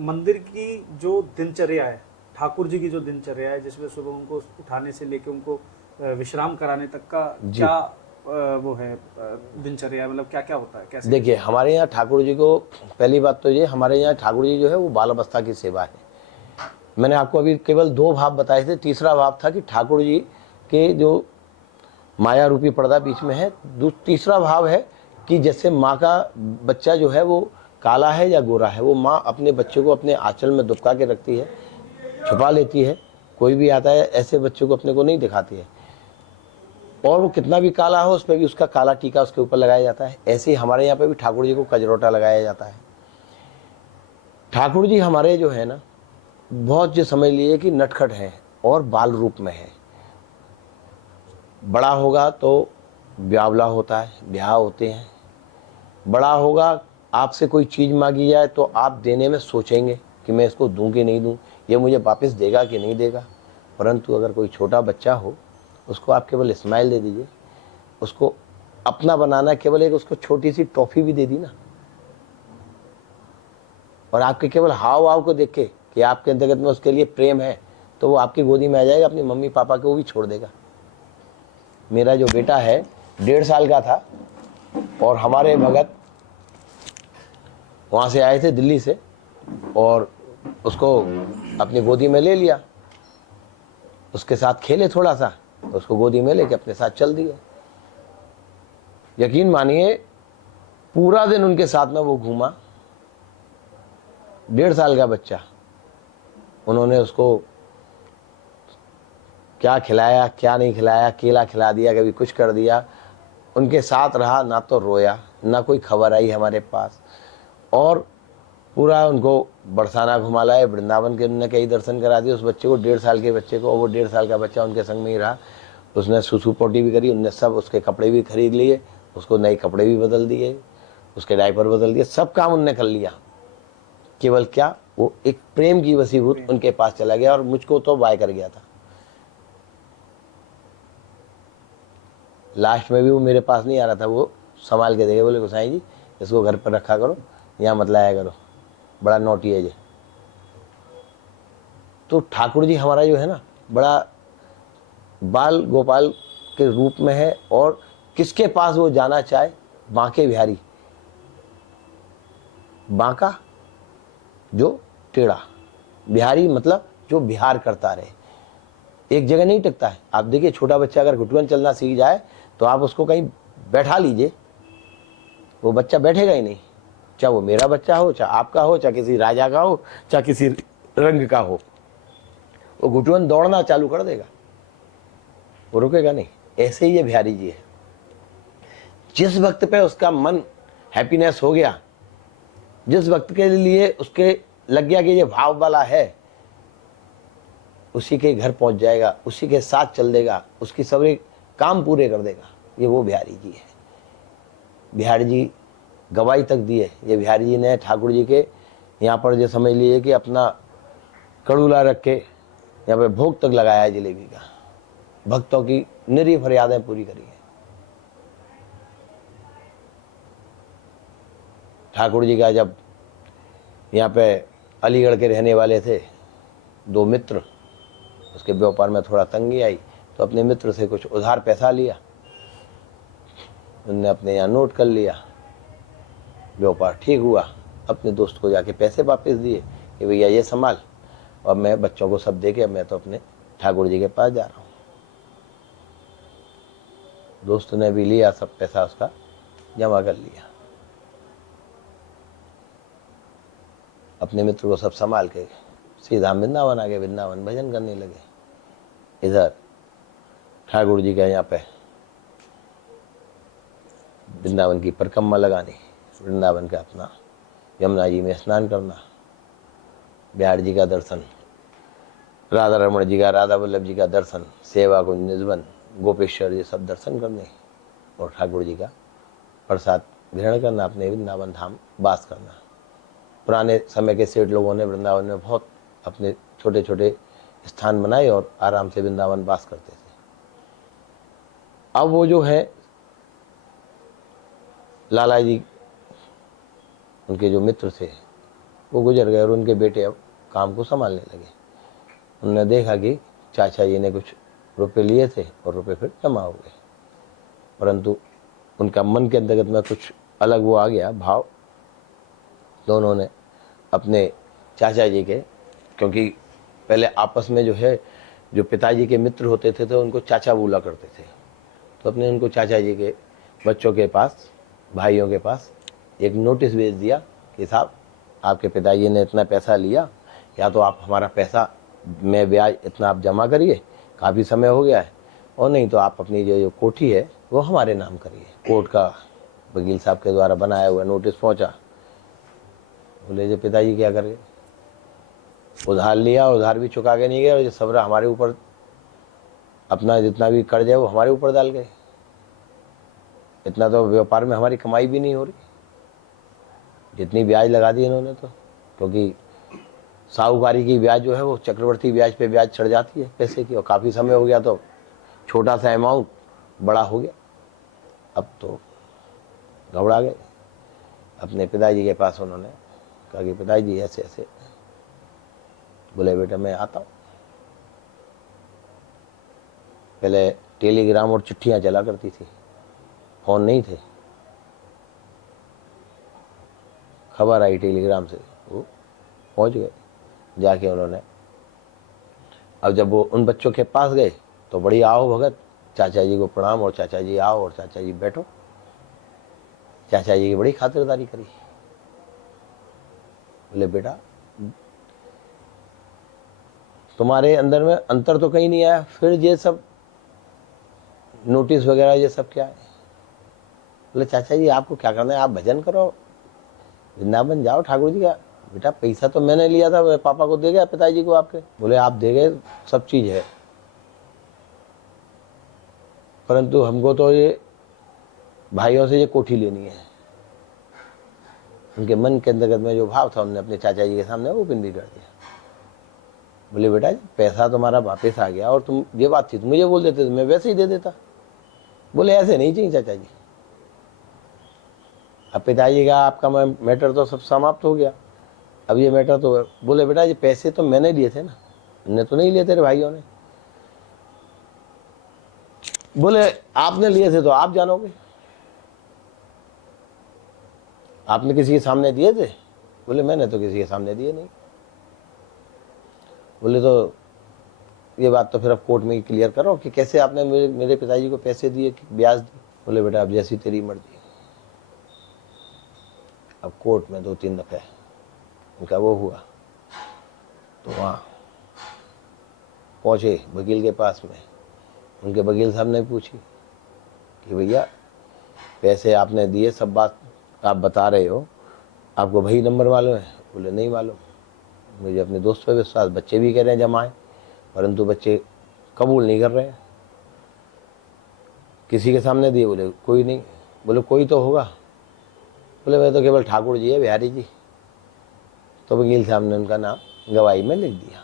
मंदिर की जो दिनचर्या है, ठाकुर जी की जो दिनचर्या है, जिसमें सुबह उनको उठाने से लेके उनको विश्राम कराने तक का क्या वो है दिनचर्या, मतलब क्या क्या होता है, कैसे? देखिए हमारे यहाँ ठाकुर जी को, पहली बात तो ये, हमारे यहाँ ठाकुर जी जो है वो बाल अवस्था की सेवा है। मैंने आपको अभी केवल 2 भाव बताए थे, तीसरा भाव था कि ठाकुर जी के जो माया रूपी पर्दा बीच में है। तीसरा भाव है कि जैसे माँ का बच्चा जो है वो काला है या गोरा है, वो माँ अपने बच्चे को अपने आंचल में दुबका के रखती है, छुपा लेती है। कोई भी आता है ऐसे बच्चे को अपने को नहीं दिखाती है, और वो कितना भी काला हो उस पर भी उसका काला टीका उसके ऊपर लगाया जाता है। ऐसे ही हमारे यहाँ पे भी ठाकुर जी को कजरोटा लगाया जाता है। ठाकुर जी हमारे जो है ना, बहुत जो समझ लीजिए कि नटखट है और बाल रूप में है। बड़ा होगा तो ब्यावला होता है, ब्याह होते हैं। बड़ा होगा, आपसे कोई चीज़ मांगी जाए तो आप देने में सोचेंगे कि मैं इसको दूं कि नहीं दूं, ये मुझे वापस देगा कि नहीं देगा। परंतु अगर कोई छोटा बच्चा हो, उसको आप केवल स्माइल दे दीजिए, उसको अपना बनाना, केवल एक उसको छोटी सी टॉफ़ी भी दे दी ना, और आपके केवल हाव भाव को देख के कि आपके अंतर्गत में उसके लिए प्रेम है, तो वो आपकी गोदी में आ जाएगा, अपनी मम्मी पापा को भी छोड़ देगा। मेरा जो बेटा है 1.5 साल का था, और हमारे भगत वहाँ से आए थे दिल्ली से, और उसको अपनी गोदी में ले लिया, उसके साथ खेले थोड़ा सा, उसको गोदी में लेके अपने साथ चल दिए। यकीन मानिए पूरा दिन उनके साथ में वो घूमा। 1.5 साल का बच्चा, उन्होंने उसको क्या खिलाया क्या नहीं खिलाया, केला खिला दिया, कभी कुछ कर दिया, उनके साथ रहा, ना तो रोया ना कोई खबर आई हमारे पास। और पूरा उनको बरसाना घुमा लाए, वृंदावन के उन्होंने कई दर्शन करा दिए उस बच्चे को, 1.5 साल के बच्चे को। और वो 1.5 साल का बच्चा उनके संग में ही रहा। उसने सुसु पोटी भी करी, उनने सब उसके कपड़े भी खरीद लिए, उसको नए कपड़े भी बदल दिए, उसके डायपर बदल दिए, सब काम उनने कर लिया। केवल क्या, वो एक प्रेम की वसीभूत उनके पास चला गया और मुझको तो बाय कर गया था। लास्ट में भी वो मेरे पास नहीं आ रहा था, वो संभाल के देखे, बोले गोसाई जी इसको घर पर रखा करो, यहाँ मत लाया करो, बड़ा नोटी है ये। तो ठाकुर जी हमारा जो है ना, बड़ा बाल गोपाल के रूप में है। और किसके पास वो जाना चाहे, बांके बिहारी, बांका जो टेढ़ा, बिहारी मतलब जो बिहार करता रहे, एक जगह नहीं टिकता है। आप देखिए छोटा बच्चा अगर घुटुअन चलना सीख जाए तो आप उसको कहीं बैठा लीजिए, वो बच्चा बैठेगा ही नहीं, चाहे वो मेरा बच्चा हो, चाहे आपका हो, चाहे किसी राजा का हो, चाहे किसी रंग का हो, वो घुटुअन दौड़ना चालू कर देगा, वो रुकेगा नहीं। ऐसे ही ये बिहारी जी है। जिस वक्त पे उसका मन हैप्पीनेस हो गया, जिस वक्त के लिए उसके लग गया कि ये भाव वाला है, उसी के घर पहुंच जाएगा, उसी के साथ चल देगा, उसकी सभी काम पूरे कर देगा। ये वो बिहारी जी है। बिहारी जी गवाही तक दी है। ये बिहारी जी ने ठाकुर जी के यहाँ पर जो समझ लीजिए कि अपना कड़ूला रख के यहाँ पे भोग तक लगाया है जलेबी का, भक्तों की निरी फरियादें पूरी करी है। ठाकुर जी का जब यहाँ पे अलीगढ़ के रहने वाले थे 2 मित्र, उसके व्यापार में थोड़ा तंगी आई तो अपने मित्र से कुछ उधार पैसा लिया, उनने अपने यहाँ नोट कर लिया, व्यापार ठीक हुआ। अपने दोस्त को जाके पैसे वापस दिए कि भैया ये संभाल, और मैं बच्चों को सब दे के मैं तो अपने ठाकुर जी के पास जा रहा हूँ। दोस्त ने भी लिया, सब पैसा उसका जमा कर लिया, अपने मित्र को सब संभाल के सीधा वृंदावन आ गए। वृंदावन भजन करने लगे। इधर ठाकुर जी के यहाँ पे वृंदावन की परिक्रमा लगानी, वृंदावन का अपना यमुना जी में स्नान करना, बिहार जी का दर्शन, राधा रमण जी का, राधा वल्लभ जी का दर्शन, सेवा कुंज निजवन, गोपेश्वर ये सब दर्शन करने, और ठाकुर जी का प्रसाद ग्रहण करना, अपने वृंदावन धाम वास करना। पुराने समय के सेठ लोगों ने वृंदावन में बहुत अपने छोटे छोटे स्थान बनाए और आराम से वृंदावन वास करते थे। अब वो जो है लाला जी, उनके जो मित्र थे वो गुजर गए और उनके बेटे अब काम को संभालने लगे। उन्होंने देखा कि चाचा जी ने कुछ रुपए लिए थे और रुपए फिर जमा हो गए, परंतु उनका मन के अंतर्गत में कुछ अलग वो आ गया भाव। दोनों ने अपने चाचा जी के, क्योंकि पहले आपस में जो है जो पिताजी के मित्र होते थे तो उनको चाचा बोला करते थे, तो अपने उनको चाचा जी के बच्चों के पास, भाइयों के पास एक नोटिस भेज दिया कि साहब आपके पिताजी ने इतना पैसा लिया, या तो आप हमारा पैसा में ब्याज इतना आप जमा करिए, काफ़ी समय हो गया है, और नहीं तो आप अपनी जो कोठी है वो हमारे नाम करिए। कोर्ट का वकील साहब के द्वारा बनाया हुआ नोटिस पहुंचा। बोले जो पिताजी क्या कर गए, उधार लिया, उधार भी चुका के नहीं गए, और ये सबरा हमारे ऊपर अपना जितना भी कर्ज है वो हमारे ऊपर डाल गए। इतना तो व्यापार में हमारी कमाई भी नहीं हो रही, जितनी ब्याज लगा दी इन्होंने तो, क्योंकि साहूकारी की ब्याज जो है वो चक्रवर्ती ब्याज पे ब्याज चढ़ जाती है पैसे की, और काफ़ी समय हो गया तो छोटा सा अमाउंट बड़ा हो गया। अब तो घबरा गए। अपने पिताजी के पास उन्होंने कहा कि पिताजी ऐसे ऐसे। बोले बेटा मैं आता हूँ। पहले टेलीग्राम और चिट्ठियाँ चला करती थी, फ़ोन नहीं थे। खबर आई टेलीग्राम से, वो पहुँच गए। जाके उन्होंने, अब जब वो उन बच्चों के पास गए तो तो बड़ी आओ भगत, चाचा जी को प्रणाम, और चाचा जी आओ और चाचा जी बैठो। चाचा जी की बड़ी खातिरदारी करी। बोले बेटा तुम्हारे अंदर में अंतर तो कहीं नहीं आया, फिर ये सब नोटिस वगैरह ये सब क्या है? बोले चाचा जी आपको क्या करना है, आप भजन करो, वृंदावन जाओ ठाकुर जी का। बेटा पैसा तो मैंने लिया था, पापा को दे गया, पिताजी को आपके। बोले आप दे गए, सब चीज है, परंतु हमको तो ये भाइयों से ये कोठी लेनी है। उनके मन के अंतर्गत में जो भाव था उन्होंने अपने चाचा जी के सामने वो पिंडी कर दिया। बोले बेटा पैसा तुम्हारा वापस आ गया, और तुम ये बात थी तो मुझे बोल देते तो मैं वैसे ही दे देता। बोले ऐसे नहीं चाहिए चाचा जी, अब पिताजी का आपका मैटर तो सब समाप्त हो गया, अब ये मैटर तो। बोले बेटा ये पैसे तो मैंने लिए थे ना, हमने तो नहीं लिए तेरे भाइयों ने। बोले आपने लिए थे तो आप जानोगे, आपने किसी के सामने दिए थे? बोले मैंने तो किसी के सामने दिए नहीं। बोले तो ये बात तो फिर अब कोर्ट में ही क्लियर करो कि कैसे आपने मेरे पिताजी को पैसे दिए, ब्याज दी। बोले बेटा अब जैसी तेरी मर्जी। अब कोर्ट में 2-3 दफे उनका वो हुआ, तो वहाँ पहुँचे वकील के पास में। उनके वकील साहब ने पूछी कि भैया पैसे आपने दिए, सब बात आप बता रहे हो, आपको वही नंबर मालूम है? बोले नहीं मालूम, मुझे अपने दोस्त पे विश्वास, बच्चे भी कह रहे हैं जमाएं, परंतु बच्चे कबूल नहीं कर रहे हैं। किसी के सामने दिए? बोले कोई नहीं। बोले कोई तो होगा? बोले मैं तो केवल ठाकुर जी है, बिहारी जी। तो वकील साहब ने उनका नाम गवाही में लिख दिया।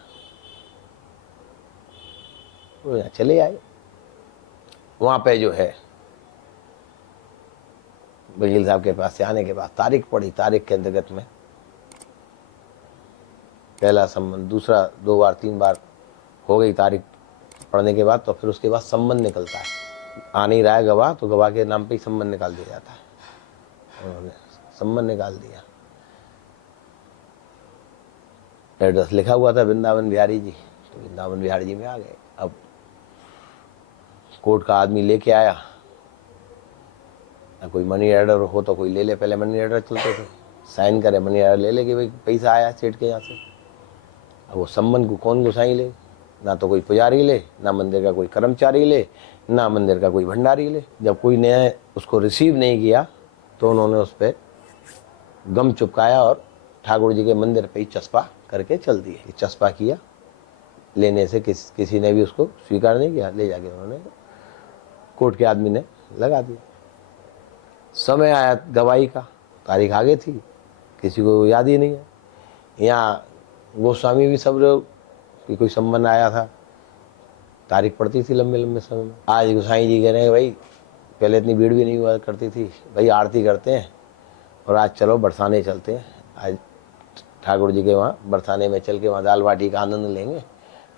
बोले चले आए। वहाँ पे जो है वकील साहब के पास से आने के बाद तारीख पड़ी। तारीख के अंतर्गत में पहला संबंध, दूसरा 2 बार 3 बार हो गई तारीख पढ़ने के बाद, तो फिर उसके बाद संबंध निकलता है। आ नहीं रहा है गवाह, तो गवाह के नाम पे ही संबंध निकाल दिया जाता है। उन्होंने संबंध निकाल दिया। एड्रेस लिखा हुआ था वृंदावन बिहारी जी, तो वृंदावन बिहारी जी में आ गए। अब कोर्ट का आदमी लेके आया, कोई मनी ऑर्डर हो तो कोई ले ले, पहले मनी ऑर्डर चलते थे, साइन करे मनी ऑर्डर ले ले कि भाई पैसा आया सेठ के यहाँ से। अब वो संबंध को कौन गुसाई ले? ना तो कोई पुजारी ले, ना मंदिर का कोई कर्मचारी ले, ना मंदिर का कोई भंडारी ले। जब कोई ने उसको रिसीव नहीं किया तो उन्होंने उस पर गम चिपकाया और ठाकुर जी के मंदिर पे ही चस्पा करके चल दिए। चस्पा किया, लेने से किसी ने भी उसको स्वीकार नहीं किया, ले जाके उन्होंने कोर्ट के आदमी ने लगा दिया। समय आया गवाही का, तारीख आगे थी, किसी को याद ही नहीं है। यहाँ गोस्वामी भी सब लोग कि कोई संबंध आया था, तारीख पड़ती थी लंबे लंबे समय में। आज गोसाई जी कह रहे हैं भाई पहले इतनी भीड़ भी नहीं हुआ करती थी, भाई आरती करते हैं और आज चलो बरसाने चलते हैं। आज ठाकुर जी के वहाँ बरसाने में चल के वहाँ दाल बाटी का आनंद लेंगे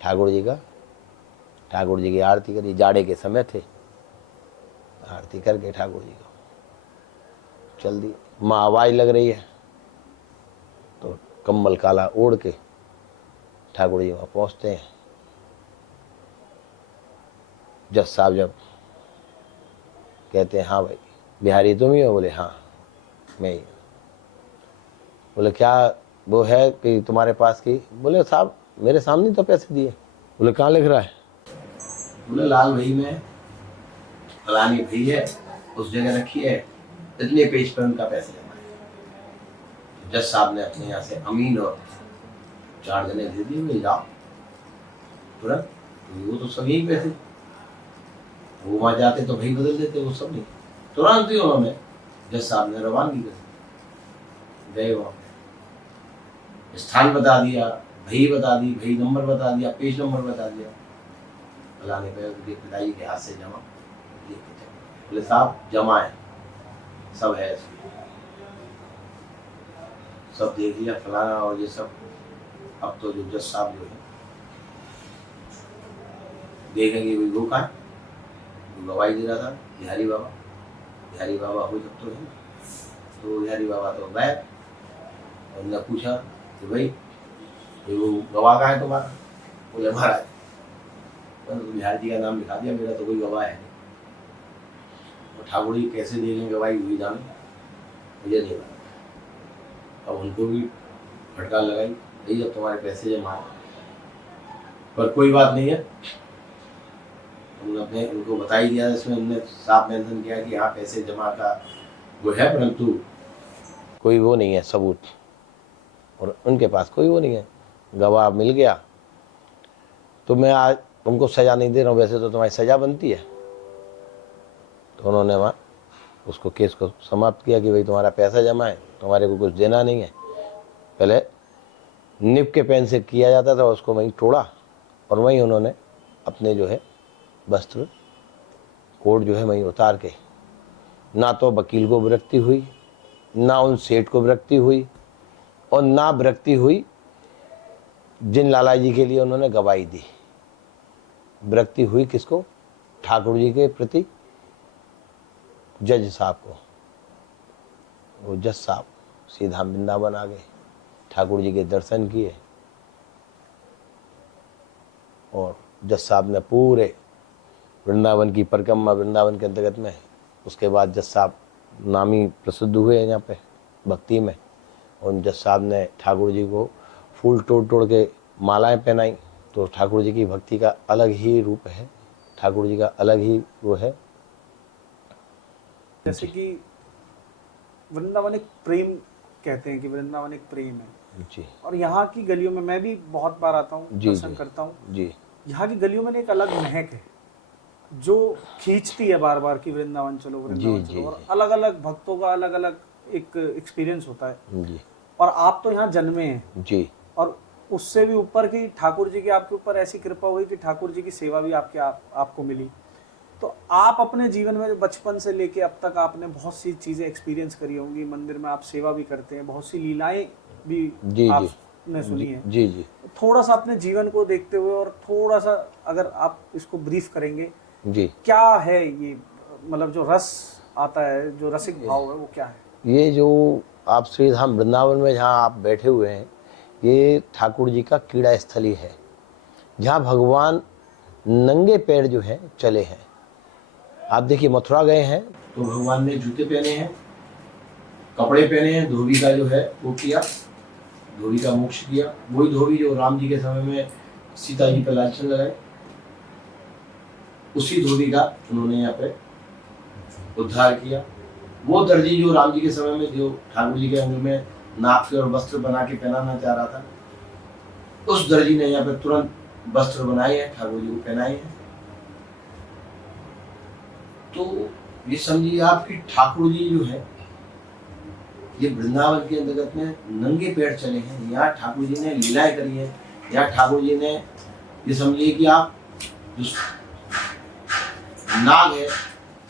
ठाकुर जी का। ठाकुर जी की आरती करी, जाड़े के समय थे, आरती करके ठाकुर जी को चल दी। माँ आवाज लग रही है तो कम्बल काला ओढ़ के ठाकुर जी वहाँ पहुँचते हैं। जज साहब जब कहते हैं हाँ भाई बिहारी तुम ही हो? बोले हाँ मैं ही। बोले क्या वो है कि तुम्हारे पास की? बोले साहब मेरे सामने तो पैसे दिए। बोले कहाँ लिख रहा है? बोले लाल भाई में फलानी भाई है, उस जगह रखी है, इतने पेज पर उनका पैसे जमा है। जज साहब ने अपने यहाँ से अमीन और 4 जने दे दिए, ले जाओ तुरंत। वो तो सब यही पैसे, वो वहाँ जाते तो भाई बदल देते, वो सब नहीं, तुरंत ही उन्होंने जज साहब ने रवानगी कर दी। गए वहाँ पे स्थान बता दिया, भाई बता दी, भाई नंबर बता दिया, पेज नंबर बता दिया, फलाने पे उनके पिताजी के हाथ से जमा। बोले साहब जमा है, सब है, सब देख लिया फलाना और ये सब। अब तो जो जज साहब जो है देखेंगे भाई वो कहाँ है, वो गवाही दे रहा था बिहारी बाबा। बिहारी बाबा हो जब तो है, तो बिहारी बाबा तो गए। उन्होंने पूछा कि भाई वो गवाह कहाँ है तुम्हारा? बोले महाराज तो बिहार जी का नाम लिखा दिया, मेरा तो कोई गवाह है नहीं। और ठाकुर जी कैसे दे लें गवाही हुई जाने, मुझे नहीं पता। अब उनको भी फटकार लगाई, भाई अब तुम्हारे पैसे जमा है, पर कोई बात नहीं है। उन्होंने उनको बता ही दिया, इसमें उन्होंने साफ मेंशन किया कि हाँ पैसे जमा का वो है, परंतु कोई वो नहीं है सबूत, और उनके पास कोई वो नहीं है। गवाह मिल गया तो मैं आज तुमको सज़ा नहीं दे रहा हूँ, वैसे तो तुम्हारी सज़ा बनती है। तो उन्होंने वहाँ उसको केस को समाप्त किया कि भाई तुम्हारा पैसा जमा है, तुम्हारे को कुछ देना नहीं है। पहले निप के पेन से किया जाता था, उसको वहीं तोड़ा और वहीं उन्होंने अपने जो है वस्त्र कोट जो है वहीं उतार के, ना तो वकील को विरक्ति हुई, ना उन सेठ को विरक्ति हुई, और ना विरक्ति हुई जिन लाला जी के लिए उन्होंने गवाही दी। विरक्ति हुई किसको? ठाकुर जी के प्रति जज साहब को। वो जज साहब सीधा वृंदावन आ गए, ठाकुर जी के दर्शन किए, और जज साहब ने पूरे वृंदावन की परिक्रमा, वृंदावन के अंतर्गत में, उसके बाद जज साहब नामी प्रसिद्ध हुए यहाँ पे भक्ति में। उन जज साहब ने ठाकुर जी को फूल तोड़ तोड़ के मालाएं पहनाई। तो ठाकुर जी की भक्ति का अलग ही रूप है, ठाकुर जी का अलग ही वो है। जैसे कि वृंदावन एक प्रेम कहते हैं कि वृंदावन एक प्रेम है जी, और यहाँ की गलियों में मैं भी बहुत बार आता हूँ, जी, दर्शन जी, करता हूँ। जी, यहाँ की गलियों में एक अलग महक है जो खींचती है बार बार कि वृंदावन चलो, वृंदावन जी, चलो। जी, और अलग अलग भक्तों का अलग अलग एक एक्सपीरियंस होता है। जी, और आप तो यहाँ जन्मे हैं, जी, और उससे भी ऊपर की ठाकुर जी की आपके ऊपर ऐसी कृपा हुई कि ठाकुर जी की सेवा भी आपको मिली। तो आप अपने जीवन में बचपन से लेके अब तक आपने बहुत सी चीज़ें एक्सपीरियंस करी होंगी। मंदिर में आप सेवा भी करते हैं, बहुत सी लीलाएं भी जी, आपने सुनी है। जी, जी, थोड़ा सा अपने जीवन को देखते हुए और थोड़ा सा अगर आप इसको ब्रीफ करेंगे, जी। क्या है ये, मतलब जो रस आता है, जो रसिक भाव है, वो क्या है? ये जो आप श्री धाम वृंदावन में जहाँ आप बैठे हुए हैं, ये ठाकुर जी का क्रीड़ा स्थली है, जहाँ भगवान नंगे पैर जो है चले हैं। आप देखिए मथुरा गए हैं तो भगवान ने जूते पहने हैं, कपड़े पहने हैं, धोबी का जो है वो किया, धोबी का मोक्ष किया। वही धोबी जो राम जी के समय में सीता जी पर लांछन लगाए, उसी धोबी का उन्होंने यहाँ पे उद्धार किया। वो दर्जी जो राम जी के समय में जो ठाकुर जी के अंग में नाप के और वस्त्र बना के पहनाना चाह रहा था, उस दर्जी ने यहाँ पे तुरंत वस्त्र बनाए हैं, ठाकुर जी को पहनाए हैं। तो ये समझिए आप कि ठाकुर जी जो है ये वृंदावन के अंतर्गत में नंगे पैर चले हैं। यहाँ ठाकुर जी ने लीलाएं करी है, यहाँ ठाकुर जी ने, ये समझिए कि आप जो नाग है,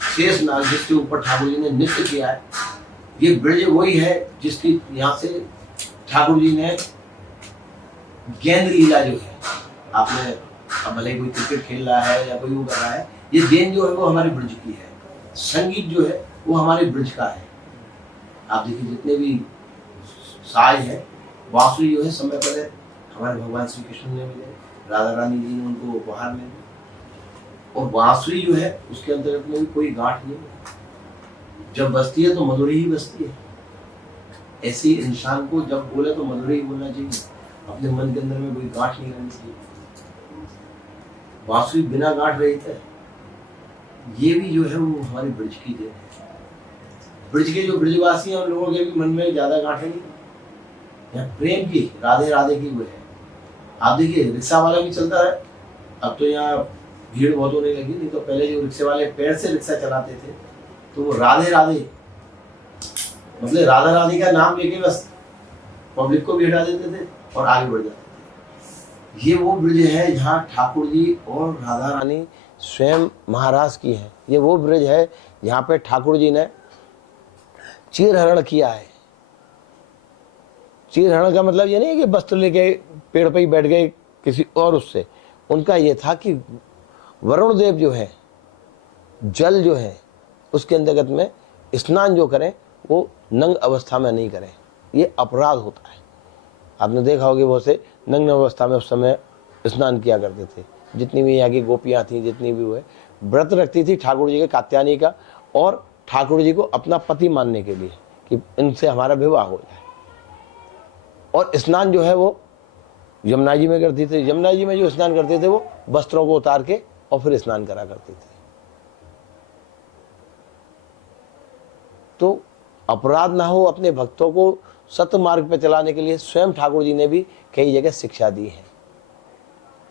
शेष नाग, जिसके ऊपर ठाकुर जी ने नृत्य किया है, ये ब्रज वही है जिसकी यहाँ से ठाकुर जी ने गेंद लीला जो है, आपने अब भले कोई क्रिकेट खेल रहा है या कोई वो कर रहा है, ये गेंद जो है वो हमारे ब्रज की है, संगीत जो है वो हमारे ब्रज का है। आप देखिए जितने भी साज है, बांसुरी जो है समय पर हमारे भगवान श्री कृष्ण ने मिले, राधा रानी जी ने उनको उपहार में दी। और बांसुरी जो है उसके अंतर्गत में भी कोई गांठ नहीं है, जब बजती है तो मधुरी ही बजती है। ऐसे ही इंसान को जब बोले तो मधुरी ही बोलना चाहिए, अपने मन के अंदर में कोई गांठ नहीं रहनी चाहिए। बांसुरी बिना गांठ रहित है। ये भी जो है वो हमारे ब्रज की देन है। ब्रज के जो ब्रजवासी हैं उन लोगों के भी मन में ज्यादा गांठें नहीं, यहाँ प्रेम की, राधे राधे की वो है। आप देखिए रिक्शा वाला भी चलता है, अब तो यहाँ भीड़ बहुत होने लगी, नहीं तो पहले जो रिक्शे वाले पैर से रिक्शा चलाते थे तो वो राधे राधे, मतलब राधा रानी का नाम लेके बस पब्लिक को भी हटा देते थे और आगे बढ़ जाते थे। ये वो ब्रज है जहाँ ठाकुर जी और राधा रानी स्वयं महाराज की है। ये वो ब्रज है यहाँ पे ठाकुर जी ने चीरहरण किया है। चीरहरण का मतलब ये नहीं है कि वस्त्र लेके पेड़ पे ही बैठ गए किसी और उससे, उनका ये था कि वरुण देव जो है, जल जो है उसके अंतर्गत में स्नान जो करें वो नंग अवस्था में नहीं करें, ये अपराध होता है। आपने देखा होगा बहुत से नग्न अवस्था में उस समय स्नान किया करते थे, जितनी भी यहाँ की गोपियाँ थी, जितनी भी हुए, व्रत रखती थी ठाकुर जी के कात्यायनी का, और ठाकुर जी को अपना पति मानने के लिए कि इनसे हमारा विवाह हो जाए। और स्नान जो है वो यमुना जी में करती थी। यमुना जी में जो स्नान करते थे वो वस्त्रों को उतार के और फिर स्नान करा करते थे। तो अपराध ना हो, अपने भक्तों को सत्य मार्ग पर चलाने के लिए स्वयं ठाकुर जी ने भी कई जगह शिक्षा दी है।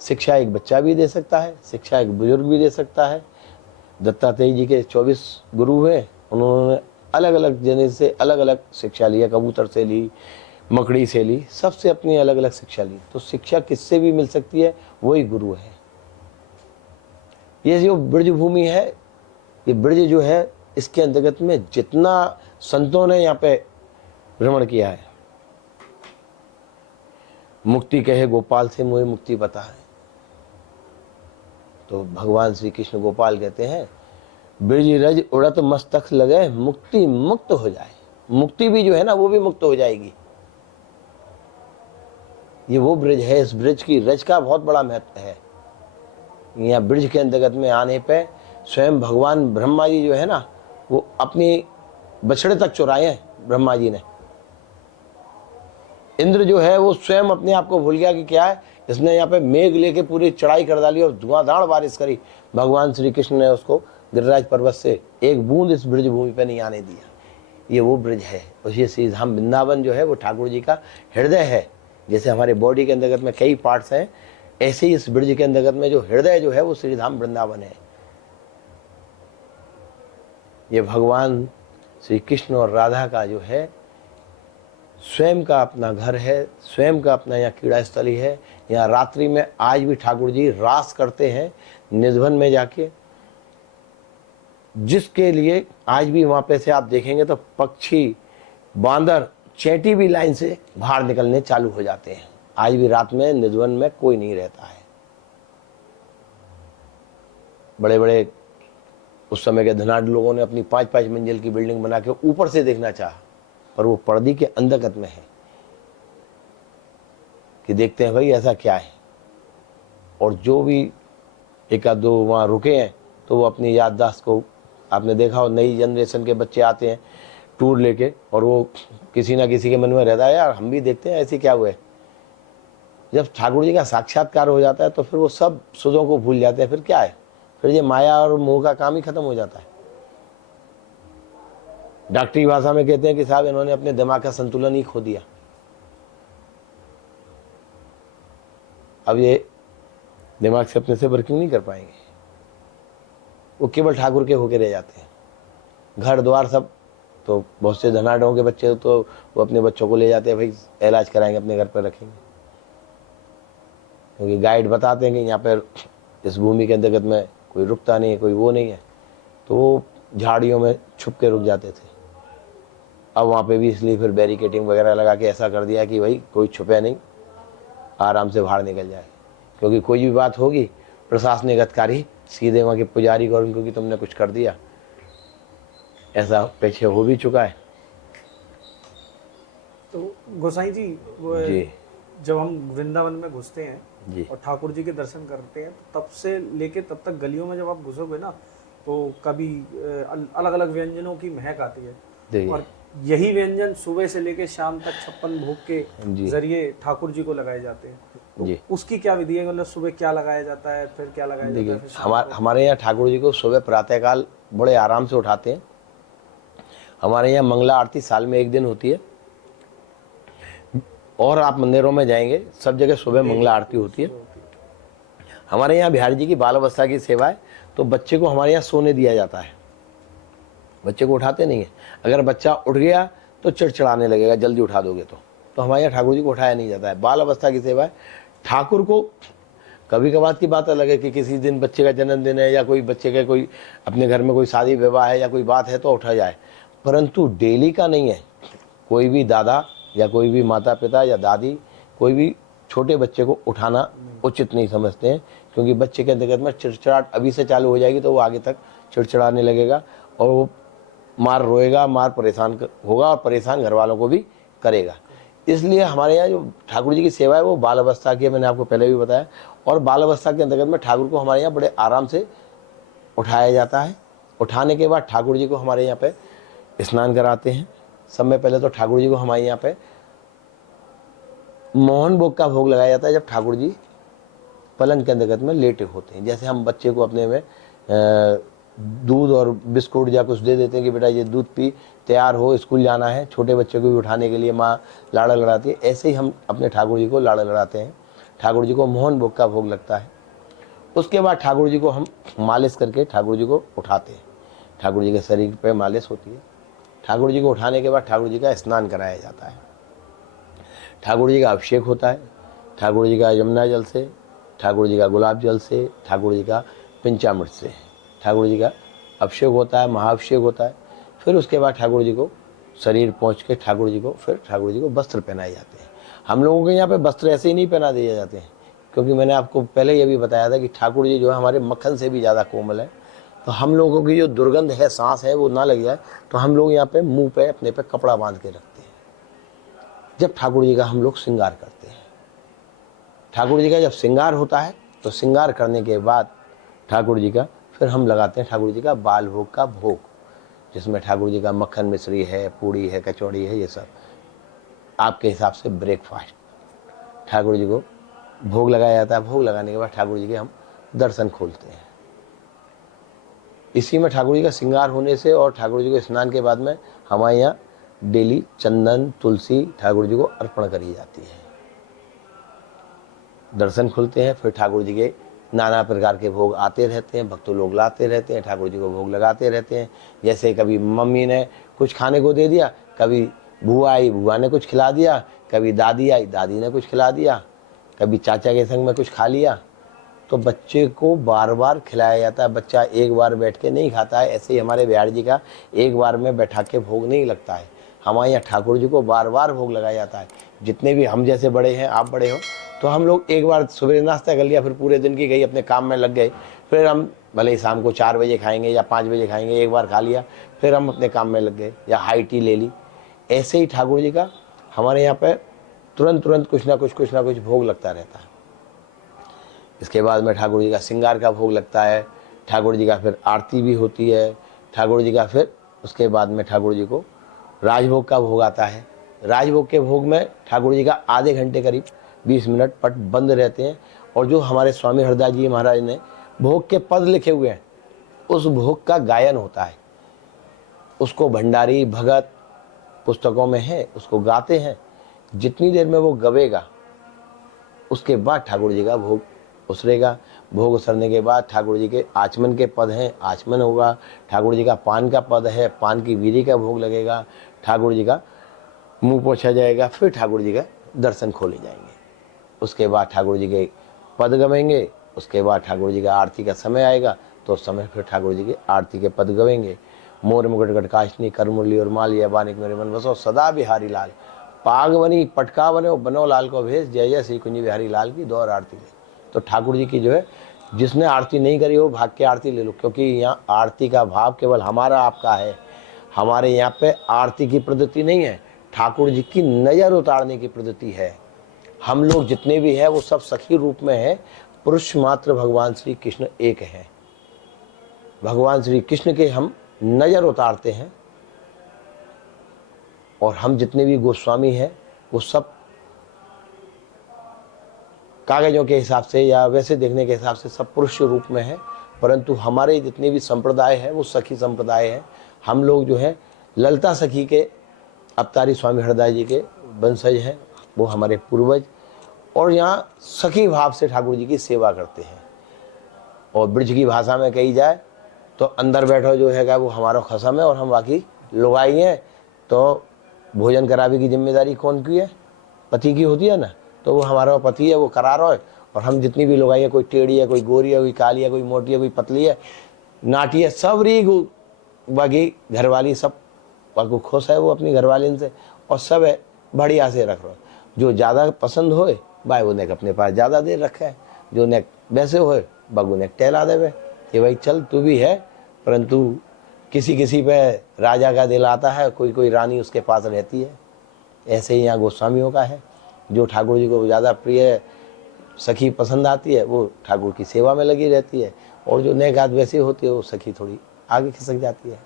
शिक्षा एक बच्चा भी दे सकता है, शिक्षा एक बुजुर्ग भी दे सकता है। दत्तात्रेय जी के 24 गुरु हुए, उन्होंने अलग अलग जने से अलग अलग शिक्षा लिया, कबूतर से ली, मकड़ी से ली, सबसे अपनी अलग अलग शिक्षा ली। तो शिक्षा किससे भी मिल सकती है, वही गुरु है। ये जो ब्रज भूमि है, ये ब्रज जो है, इसके अंतर्गत में जितना संतों ने यहाँ पे भ्रमण किया है, मुक्ति कहे गोपाल से मुझे मुक्ति पता है, तो भगवान श्री कृष्ण गोपाल कहते हैं ब्रज रज उड़त मस्तक लगे मुक्ति मुक्त हो जाए। मुक्ति भी जो है ना वो भी मुक्त हो जाएगी। ये वो ब्रज है, इस ब्रज की रज का बहुत बड़ा महत्व है। यहाँ ब्रज के अंतर्गत में आने पे स्वयं भगवान ब्रह्मा जी जो है ना, वो अपनी बछड़े तक चुराए हैं ब्रह्मा जी ने। इंद्र जो है वो स्वयं अपने आप को भूल गया कि क्या है, इसने यहाँ पे मेघ लेके पूरी चढ़ाई कर डाली और धुआंधार बारिश करी। भगवान श्री कृष्ण ने उसको गिरिराज पर्वत से एक बूंद इस ब्रज भूमि पे नहीं आने दिया। ये वो ब्रज है। और ये श्री धाम वृंदावन जो है वो ठाकुर जी का हृदय है। जैसे हमारे बॉडी के अंतर्गत में कई पार्ट्स हैं, ऐसे ही इस ब्रज के अंतर्गत में जो हृदय जो है वो श्री धाम वृंदावन है। ये भगवान श्री कृष्ण और राधा का जो है स्वयं का अपना घर है, स्वयं का अपना यहाँ क्रीड़ा स्थली है। यहाँ रात्रि में आज भी ठाकुर जी रास करते हैं निधवन में जाके, जिसके लिए आज भी वहाँ पे से आप देखेंगे तो पक्षी, बांदर, चैंटी भी लाइन से बाहर निकलने चालू हो जाते हैं। आज भी रात में निधवन में कोई नहीं रहता है। बड़े बड़े उस समय के धनाढ़ लोगों ने अपनी 5-5 मंजिल की बिल्डिंग बना के ऊपर से देखना चाहा, पर वो पर्दे के अंतर्गत में है कि देखते हैं भाई ऐसा क्या है। और जो भी एक आध दो वहाँ रुके हैं तो वो अपनी याददाश्त को, आपने देखा हो नई जनरेशन के बच्चे आते हैं टूर लेके, और वो किसी ना किसी के मन में रहता है यार हम भी देखते हैं ऐसे क्या हुआ है। जब ठाकुर जी का साक्षात्कार हो जाता है तो फिर वो सब सुधों को भूल जाते हैं। फिर क्या है, फिर ये माया और मोह का काम ही खत्म हो जाता है। डॉक्टरी भाषा में कहते हैं कि साहब इन्होंने अपने दिमाग का संतुलन ही खो दिया। अब ये दिमाग से अपने से वर्किंग नहीं कर पाएंगे, वो केवल ठाकुर के होके रह जाते हैं। घर द्वार सब, तो बहुत से धनाढ़ों के बच्चे तो वो अपने बच्चों को ले जाते हैं, भाई इलाज कराएंगे अपने घर पर रखेंगे, क्योंकि गाइड बताते हैं कि यहाँ पर इस भूमि के अंतर्गत में कोई रुकता नहीं है, कोई वो नहीं है, तो वो झाड़ियों में छुप के रुक जाते थे। अब वहाँ पे भी इसलिए फिर बैरिकेटिंग वगैरह लगा के ऐसा कर दिया कि भाई कोई छुपे नहीं, आराम से बाहर निकल जाए। क्योंकि कोई भी बात होगी प्रशासनिक अधिकारी सीधे वहाँ के पुजारी को उनको कि तुमने कुछ कर दिया, ऐसा पीछे हो भी चुका है। तो गोसाई जी, वो जी जब हम वृंदावन में घुसते हैं जी और ठाकुर जी के दर्शन करते हैं, तो तब से लेके तब तक गलियों में जब आप घुसोगे ना, तो कभी अलग अलग व्यंजनों की महक आती है। और यही व्यंजन सुबह से लेके शाम तक 56 भोग के जरिए ठाकुर जी को लगाए जाते हैं। तो जी, उसकी क्या विधि है, मतलब सुबह क्या लगाया जाता है, फिर क्या लगाया जाता है? देखिए हमारे यहाँ ठाकुर जी को सुबह प्रातःकाल बड़े आराम से उठाते हैं। हमारे यहाँ मंगला आरती साल में एक दिन होती है, और आप मंदिरों में जाएंगे सब जगह सुबह मंगला आरती होती है। हमारे यहाँ बिहारी जी की बाल अवस्था की सेवा है, तो बच्चे को हमारे यहाँ सोने दिया जाता है, बच्चे को उठाते नहीं है। अगर बच्चा उठ गया तो चिड़चिड़ाने लगेगा, जल्दी उठा दोगे तो हमारे यहाँ ठाकुर जी को उठाया नहीं जाता है। बाल अवस्था की सेवा है। ठाकुर को कभी कभार की बात अलग है कि किसी दिन बच्चे का जन्मदिन है या कोई बच्चे का कोई अपने घर में कोई शादी विवाह है या कोई बात है तो उठा जाए, परंतु डेली का नहीं है। कोई भी दादा या कोई भी माता पिता या दादी कोई भी छोटे बच्चे को उठाना उचित नहीं समझते हैं, क्योंकि बच्चे के अंतर्गत में चिड़चिड़ाहट अभी से चालू हो जाएगी तो वो आगे तक चिड़चिड़ाने लगेगा और वो मार रोएगा, मार परेशान होगा और परेशान घर वालों को भी करेगा। इसलिए हमारे यहाँ जो ठाकुर जी की सेवा है वो बाल अवस्था की है, मैंने आपको पहले भी बताया। और बाल अवस्था के अंतर्गत में ठाकुर को हमारे यहाँ बड़े आराम से उठाया जाता है। उठाने के बाद ठाकुर जी को हमारे यहाँ पे स्नान कराते हैं। समय पहले तो ठाकुर जी को हमारे यहाँ पे मोहन भोग का भोग लगाया जाता है जब ठाकुर जी पलंग के अंतर्गत में लेटे होते हैं। जैसे हम बच्चे को अपने में दूध और बिस्कुट या कुछ दे देते हैं कि बेटा ये दूध पी, तैयार हो, स्कूल जाना है। छोटे बच्चे को भी उठाने के लिए माँ लाड़ा लड़ाती है, ऐसे ही हम अपने ठाकुर जी को लाड़ा लड़ाते हैं। ठाकुर जी को मोहन भोग का भोग लगता है। उसके बाद ठाकुर जी को हम मालिश करके ठाकुर जी को उठाते हैं। ठाकुर जी के शरीर पे मालिश होती है। ठाकुर जी को उठाने के बाद ठाकुर जी का स्नान कराया जाता है। ठाकुर जी का अभिषेक होता है। ठाकुर जी का यमुना जल से, ठाकुर जी का गुलाब जल से, ठाकुर जी का पंचामृत से ठाकुर जी का अभिषेक होता है, महाअभिषेक होता है। फिर उसके बाद ठाकुर जी को शरीर पहुँच के ठाकुर जी को फिर ठाकुर जी को वस्त्र पहनाए जाते हैं। हम लोगों के यहाँ पे वस्त्र ऐसे ही नहीं पहना दिए जाते हैं, क्योंकि मैंने आपको पहले ये भी बताया था कि ठाकुर जी जो है हमारे मक्खन से भी ज़्यादा कोमल है। तो हम लोगों की जो दुर्गंध है, सांस है, वो ना लग जाए, तो हम लोग यहाँ पे मुंह पे अपने पे कपड़ा बांध के रखते हैं जब ठाकुर जी का हम लोग श्रृंगार करते हैं। ठाकुर जी का जब श्रृंगार होता है तो श्रृंगार करने के बाद ठाकुर जी का फिर हम लगाते हैं ठाकुर जी का बाल भोग का भोग, जिसमें ठाकुर जी का मक्खन मिश्री है, पूड़ी है, कचौड़ी है, ये सब आपके हिसाब से ब्रेकफास्ट ठाकुर जी को भोग लगाया जाता है। भोग लगाने के बाद ठाकुर जी के हम दर्शन खोलते हैं। इसी में ठाकुर जी का श्रृंगार होने से और ठाकुर जी को स्नान के बाद में हमारे यहाँ डेली चंदन तुलसी ठाकुर जी को अर्पण करी जाती है। दर्शन खुलते हैं, फिर ठाकुर जी के नाना प्रकार के भोग आते रहते हैं, भक्तों लोग लाते रहते हैं, ठाकुर जी को भोग लगाते रहते हैं। जैसे कभी मम्मी ने कुछ खाने को दे दिया, कभी बुआ आई, बुआ ने कुछ खिला दिया, कभी दादी आई, दादी ने कुछ खिला दिया, कभी चाचा के संग में कुछ खा लिया। तो बच्चे को बार बार खिलाया जाता है। बच्चा एक बार बैठ के नहीं खाता है। ऐसे ही हमारे बिहार जी का एक बार में बैठा के भोग नहीं लगता है। हमारे यहाँ ठाकुर जी को बार बार भोग लगाया जाता है। जितने भी हम जैसे बड़े हैं, आप बड़े हो, तो हम लोग एक बार सुबह नाश्ता कर लिया, फिर पूरे दिन की गई अपने काम में लग गए। फिर हम भले ही शाम को 4 बजे खाएंगे या 5 बजे खाएंगे, एक बार खा लिया, फिर हम अपने काम में लग गए या हाई टी ले ली। ऐसे ही ठाकुर जी का हमारे यहाँ पर तुरंत कुछ ना कुछ भोग लगता रहता है। इसके बाद में ठाकुर जी का श्रृंगार का भोग लगता है। ठाकुर जी का फिर आरती भी होती है। ठाकुर जी का फिर उसके बाद में ठाकुर जी को राजभोग का भोग आता है। राजभोग के भोग में ठाकुर जी का आधे घंटे करीब 20 मिनट पट बंद रहते हैं, और जो हमारे स्वामी हरदास जी महाराज ने भोग के पद लिखे हुए हैं, उस भोग का गायन होता है। उसको भंडारी भगत पुस्तकों में है, उसको गाते हैं। जितनी देर में वो गवेगा, उसके बाद ठाकुर जी का भोग उसरेगा। भोग उसरने के बाद ठाकुर जी के आचमन के पद हैं, आचमन होगा। ठाकुर जी का पान का पद है, पान की वीरी का भोग लगेगा। ठाकुर जी का मुंह पोछा जाएगा, फिर ठाकुर जी का दर्शन खोले जाएंगे। उसके बाद ठाकुर जी के पद गवेंगे। उसके बाद ठाकुर जी का आरती का समय आएगा, तो उस समय फिर ठाकुर जी के आरती के पद गवेंगे। मोर मुकुट गटकाशनी कर मुरली और माल, या बानिक मेरे मन बसो सदा बिहारी लाल, पाग बनी पटका बनो बनो लाल को भेज, जय जय श्री कुंजी बिहारी लाल की दौर आरती ले। तो ठाकुर जी की जो है, जिसने आरती नहीं करी हो भाग के आरती ले लो, क्योंकि यहाँ आरती का भाव केवल हमारा आपका है। हमारे यहाँ पे आरती की पद्धति नहीं है, ठाकुर जी की नज़र उतारने की पद्धति है। हम लोग जितने भी हैं वो सब सखी रूप में हैं। पुरुष मात्र भगवान श्री कृष्ण एक हैं। भगवान श्री कृष्ण के हम नज़र उतारते हैं, और हम जितने भी गोस्वामी हैं वो सब कागजों के हिसाब से या वैसे देखने के हिसाब से सब पुरुष रूप में है, परंतु हमारे जितने भी संप्रदाय हैं वो सखी संप्रदाय हैं। हम लोग जो है ललिता सखी के अवतारी स्वामी हरदास जी के वंशज हैं, वो हमारे पूर्वज, और यहाँ सखी भाव से ठाकुर जी की सेवा करते हैं। और ब्रज की भाषा में कही जाए तो अंदर बैठो जो है वो हमारा खसम है, और हम बाकी लुगाई हैं। तो भोजन करावे की जिम्मेदारी कौन की है? पति की होती है ना। तो वो हमारा पति है, वो करा रहा है, और हम जितनी भी लुगाई है, कोई टेढ़ी है, कोई गोरी है, कोई काली है, कोई मोटी है, कोई पतली है, नाटी है, सब री बाकी घरवाली सब बाकी खुश है वो अपनी घरवाली से, और सब है बढ़िया से रख रहा। जो ज़्यादा पसंद होए भाई वो नेक अपने पास ज़्यादा देर रखे है, जो नेक वैसे होए बागू नेक टहला देवे कि भाई चल तू भी है। परंतु किसी किसी पे राजा का दिल आता है, कोई कोई रानी उसके पास रहती है। ऐसे ही यहाँ गोस्वामियों का है, जो ठाकुर जी को ज़्यादा प्रिय सखी पसंद आती है वो ठाकुर की सेवा में लगी रहती है, और जो नेक वैसी होती है वो सखी थोड़ी आगे खिसक जाती है।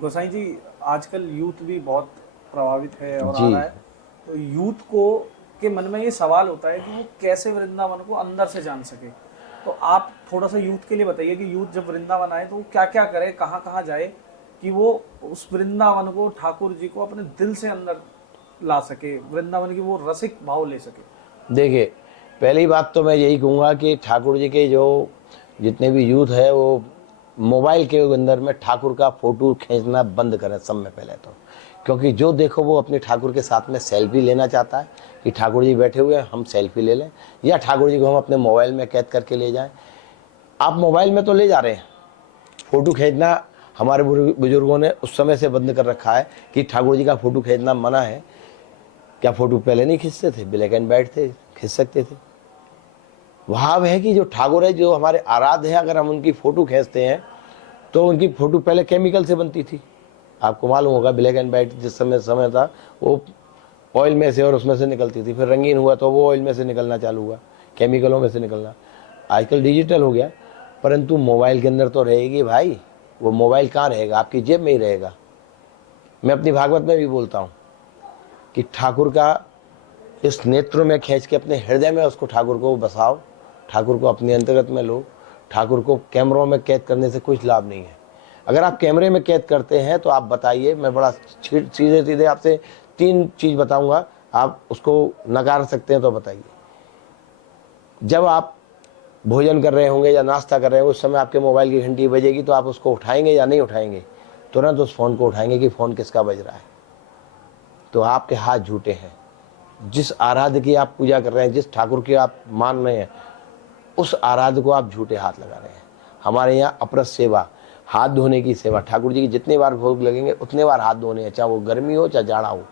गोसाई जी, आजकल यूथ भी बहुत प्रभावित है और आ जी रहा है, तो यूथ को के मन में ये सवाल होता है कि वो कैसे वृंदावन को अंदर से जान सके। तो आप थोड़ा सा यूथ के लिए बताइए कि यूथ जब वृंदावन आए तो वो क्या क्या करे, कहाँ कहाँ जाए कि वो उस वृंदावन को, ठाकुर जी को अपने दिल से अंदर ला सके, वृंदावन की वो रसिक भाव ले सके। देखिए, पहली बात तो मैं यही कहूँगा कि ठाकुर जी के जो जितने भी यूथ है वो मोबाइल के अंदर में ठाकुर का फोटो खींचना बंद करें सब में पहले तो, क्योंकि जो देखो वो अपने ठाकुर के साथ में सेल्फी लेना चाहता है कि ठाकुर जी बैठे हुए हैं हम सेल्फी ले लें, या ठाकुर जी को हम अपने मोबाइल में कैद करके ले जाएं। आप मोबाइल में तो ले जा रहे हैं, फ़ोटो खींचना हमारे बुजुर्गों ने उस समय से बंद कर रखा है कि ठाकुर जी का फ़ोटो खींचना मना है। क्या फ़ोटो पहले नहीं खींचते थे? ब्लैक एंड वाइट थे, खींच सकते थे। भाव है कि जो ठाकुर है, जो हमारे आराध्य है, अगर हम उनकी फ़ोटो खींचते हैं तो उनकी फ़ोटो पहले केमिकल से बनती थी। आपको मालूम होगा, ब्लैक एंड वाइट जिस समय था वो ऑयल में से और उसमें से निकलती थी, फिर रंगीन हुआ तो वो ऑयल में से निकलना चालू हुआ, केमिकलों में से निकलना। आजकल डिजिटल हो गया, परंतु मोबाइल के अंदर तो रहेगी भाई। वो मोबाइल कहाँ रहेगा? आपकी जेब में ही रहेगा। मैं अपनी भागवत में भी बोलता हूँ कि ठाकुर का इस नेत्र में खींच के अपने हृदय में उसको ठाकुर को बसाओ, ठाकुर को अपने अंतर्गत में लो। ठाकुर को कैमरों में कैद करने से कुछ लाभ नहीं है। अगर आप कैमरे में कैद करते हैं तो आप बताइए, मैं बड़ा सीधे सीधे आपसे 3 चीज़ बताऊंगा, आप उसको नकार सकते हैं तो बताइए। जब आप भोजन कर रहे होंगे या नाश्ता कर रहे होंगे, उस समय आपके मोबाइल की घंटी बजेगी तो आप उसको उठाएंगे या नहीं उठाएंगे? तुरंत उस फ़ोन को उठाएंगे कि फ़ोन किसका बज रहा है। तो आपके हाथ झूठे हैं। जिस आराध्य की आप पूजा कर रहे हैं, जिस ठाकुर की आप मान रहे हैं, उस आराध्य को आप झूठे हाथ लगा रहे हैं। हमारे यहाँ अपरस सेवा, हाथ धोने की सेवा, ठाकुर जी की जितने बार भोग लगेंगे उतने बार हाथ धोने हैं, चाहे वो गर्मी हो चाहे जाड़ा हो।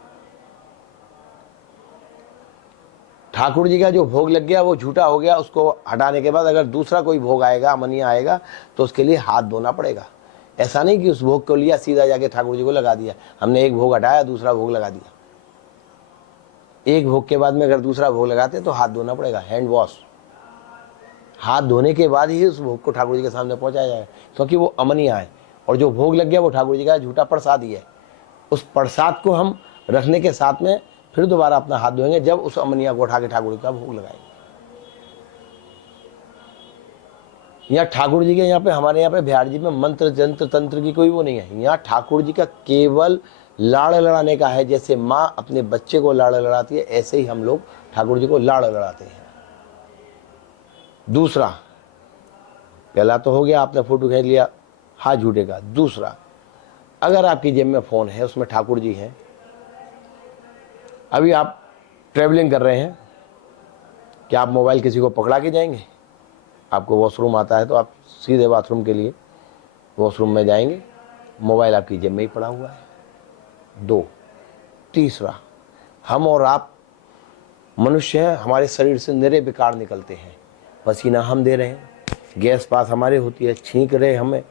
ठाकुर जी का जो भोग लग गया वो झूठा हो गया, उसको हटाने के बाद अगर दूसरा कोई भोग आएगा, अमनिया आएगा, तो उसके लिए हाथ धोना पड़ेगा। ऐसा नहीं कि उस भोग को लिया सीधा जाके ठाकुर जी को लगा दिया। हमने एक भोग हटाया, दूसरा भोग लगा दिया। एक भोग के बाद में अगर दूसरा भोग लगाते हैं तो हाथ धोना पड़ेगा, हैंड वॉश। हाथ धोने के बाद ही उस भोग को ठाकुर जी के सामने पहुंचाया जाएगा, क्योंकि वो अमनिया है। और जो भोग लग गया वो ठाकुर जी का झूठा प्रसाद ही है। उस प्रसाद को हम रखने के साथ में फिर दोबारा अपना हाथ धोएंगे जब उस अमनिया को उठा के ठाकुर जी का भोग लगाएंगे। यहाँ ठाकुर जी के यहाँ पे, हमारे यहाँ पे बिहार जी में मंत्र जंत्र तंत्र की कोई वो नहीं है। यहाँ ठाकुर जी का केवल लाड़ लड़ाने का है। जैसे माँ अपने बच्चे को लाड़ लड़ाती है, ऐसे ही हम लोग ठाकुर जी को लाड़ लड़ाते हैं। दूसरा, पहला तो हो गया आपने फोटो खींच लिया, हाथ झूठे का। दूसरा, अगर आपकी जेब में फ़ोन है, उसमें ठाकुर जी हैं, अभी आप ट्रैवलिंग कर रहे हैं, क्या आप मोबाइल किसी को पकड़ा के जाएंगे? आपको वॉशरूम आता है तो आप सीधे बाथरूम के लिए वॉशरूम में जाएंगे, मोबाइल आपकी जेब में ही पड़ा हुआ है। 2, तीसरा, हम और आप मनुष्य हैं, हमारे शरीर से निरे विकार निकलते हैं। पसीना हम दे रहे हैं, गैस पास हमारे होती है, छींक रहे हमें,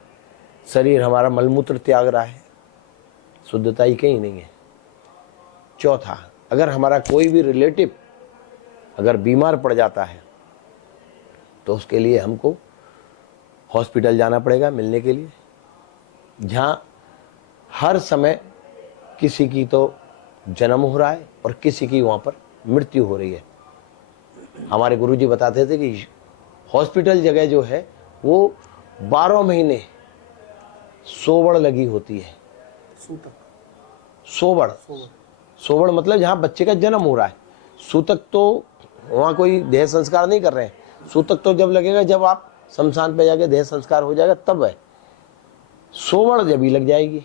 शरीर हमारा मलमूत्र त्याग रहा है, शुद्धता ही कहीं नहीं है। चौथा, अगर हमारा कोई भी रिलेटिव अगर बीमार पड़ जाता है तो उसके लिए हमको हॉस्पिटल जाना पड़ेगा मिलने के लिए, जहाँ हर समय किसी की तो जन्म हो रहा है और किसी की वहाँ पर मृत्यु हो रही है। हमारे गुरुजी बताते थे कि हॉस्पिटल जगह जो है वो 12 महीने सोवड़ लगी होती है। सोवड़, सोवड़ मतलब जहाँ बच्चे का जन्म हो रहा है। सूतक तो वहाँ कोई देह संस्कार नहीं कर रहे हैं। सूतक तो जब लगेगा जब आप शमशान पे जाके देह संस्कार हो जाएगा तब है। सोवड़ जब ही लग जाएगी।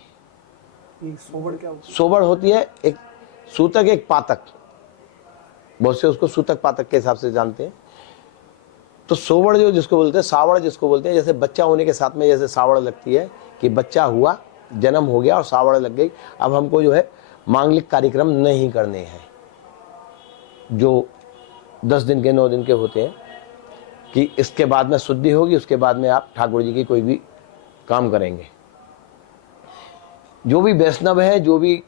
सोवड़ क्या होती है? सोवड़ होती है एक सूतक, एक पातक, बहुत से उसको सूतक पातक के हिसाब से जानते हैं। तो सोवड़ जो जिसको बोलते हैं, सावड़ जिसको बोलते हैं, जैसे बच्चा होने के साथ में जैसे सावड़ लगती है कि बच्चा हुआ, जन्म हो गया और सावड़ लग गई, अब हमको जो है मांगलिक कार्यक्रम नहीं करने हैं जो 10 दिन के 9 दिन के होते हैं, कि इसके बाद में शुद्धि होगी, उसके बाद में आप ठाकुर जी की कोई भी काम करेंगे। जो भी वैष्णव है, जो भी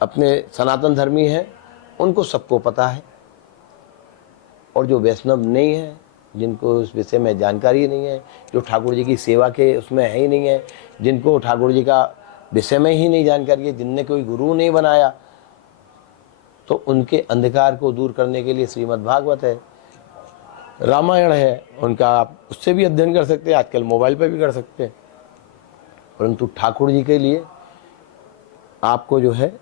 अपने सनातन धर्मी हैं, उनको सबको पता है और जो वैष्णव नहीं है, जिनको उस विषय में जानकारी नहीं है, जो ठाकुर जी की सेवा के उसमें है ही नहीं है, जिनको ठाकुर जी का विषय में ही नहीं जानकारी है, जिनने कोई गुरु नहीं बनाया, तो उनके अंधकार को दूर करने के लिए श्रीमद् भागवत है, रामायण है, उनका आप उससे भी अध्ययन कर सकते हैं, आजकल मोबाइल पे भी कर सकते हैं। परंतु ठाकुर जी के लिए आपको जो है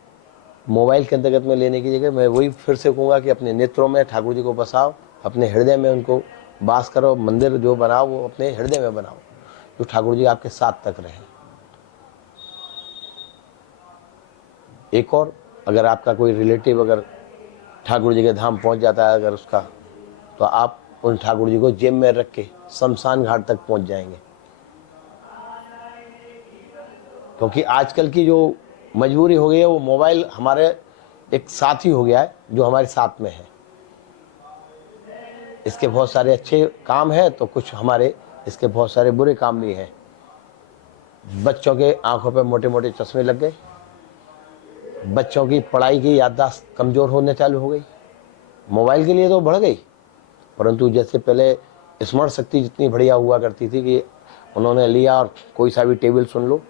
मोबाइल के अंतर्गत में लेने की जगह मैं वही फिर से कहूँगा कि अपने नेत्रों में ठाकुर जी को बसाओ, अपने हृदय में उनको वास करो, मंदिर जो बनाओ वो अपने हृदय में बनाओ, जो ठाकुर जी आपके साथ तक रहें। एक और, अगर आपका कोई रिलेटिव अगर ठाकुर जी के धाम पहुंच जाता है अगर उसका, तो आप उन ठाकुर जी को जेब में रख के शमशान घाट तक पहुंच जाएंगे। क्योंकि आजकल की जो मजबूरी हो गई है, वो मोबाइल हमारे एक साथी हो गया है जो हमारे साथ में है। इसके बहुत सारे अच्छे काम हैं तो कुछ हमारे इसके बहुत सारे बुरे काम भी हैं। बच्चों के आंखों पे मोटे मोटे चश्मे लग गए, बच्चों की पढ़ाई की याददाश्त कमज़ोर होने चालू हो गई। मोबाइल के लिए तो बढ़ गई, परंतु जैसे पहले स्मरण शक्ति जितनी बढ़िया हुआ करती थी कि उन्होंने लिया और कोई सा भी टेबल सुन लो,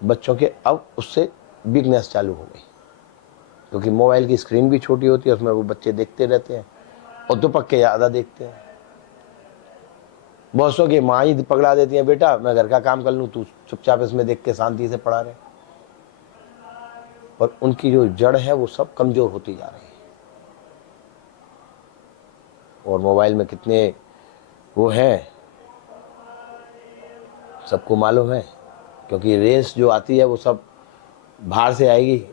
बच्चों के अब उससे वीकनेस चालू हो गई। क्योंकि मोबाइल की स्क्रीन भी छोटी होती है, उसमें वो बच्चे देखते रहते हैं और दुपक के ज़्यादा देखते हैं। बहुत सौ की माँ ही पकड़ा देती है, बेटा मैं घर का काम कर लूँ, तू चुपचाप इसमें देख के शांति से पढ़ा रहे। पर उनकी जो जड़ है वो सब कमज़ोर होती जा रही है। और मोबाइल में कितने वो हैं सबको मालूम है, क्योंकि रेस जो आती है वो सब बाहर से आएगी।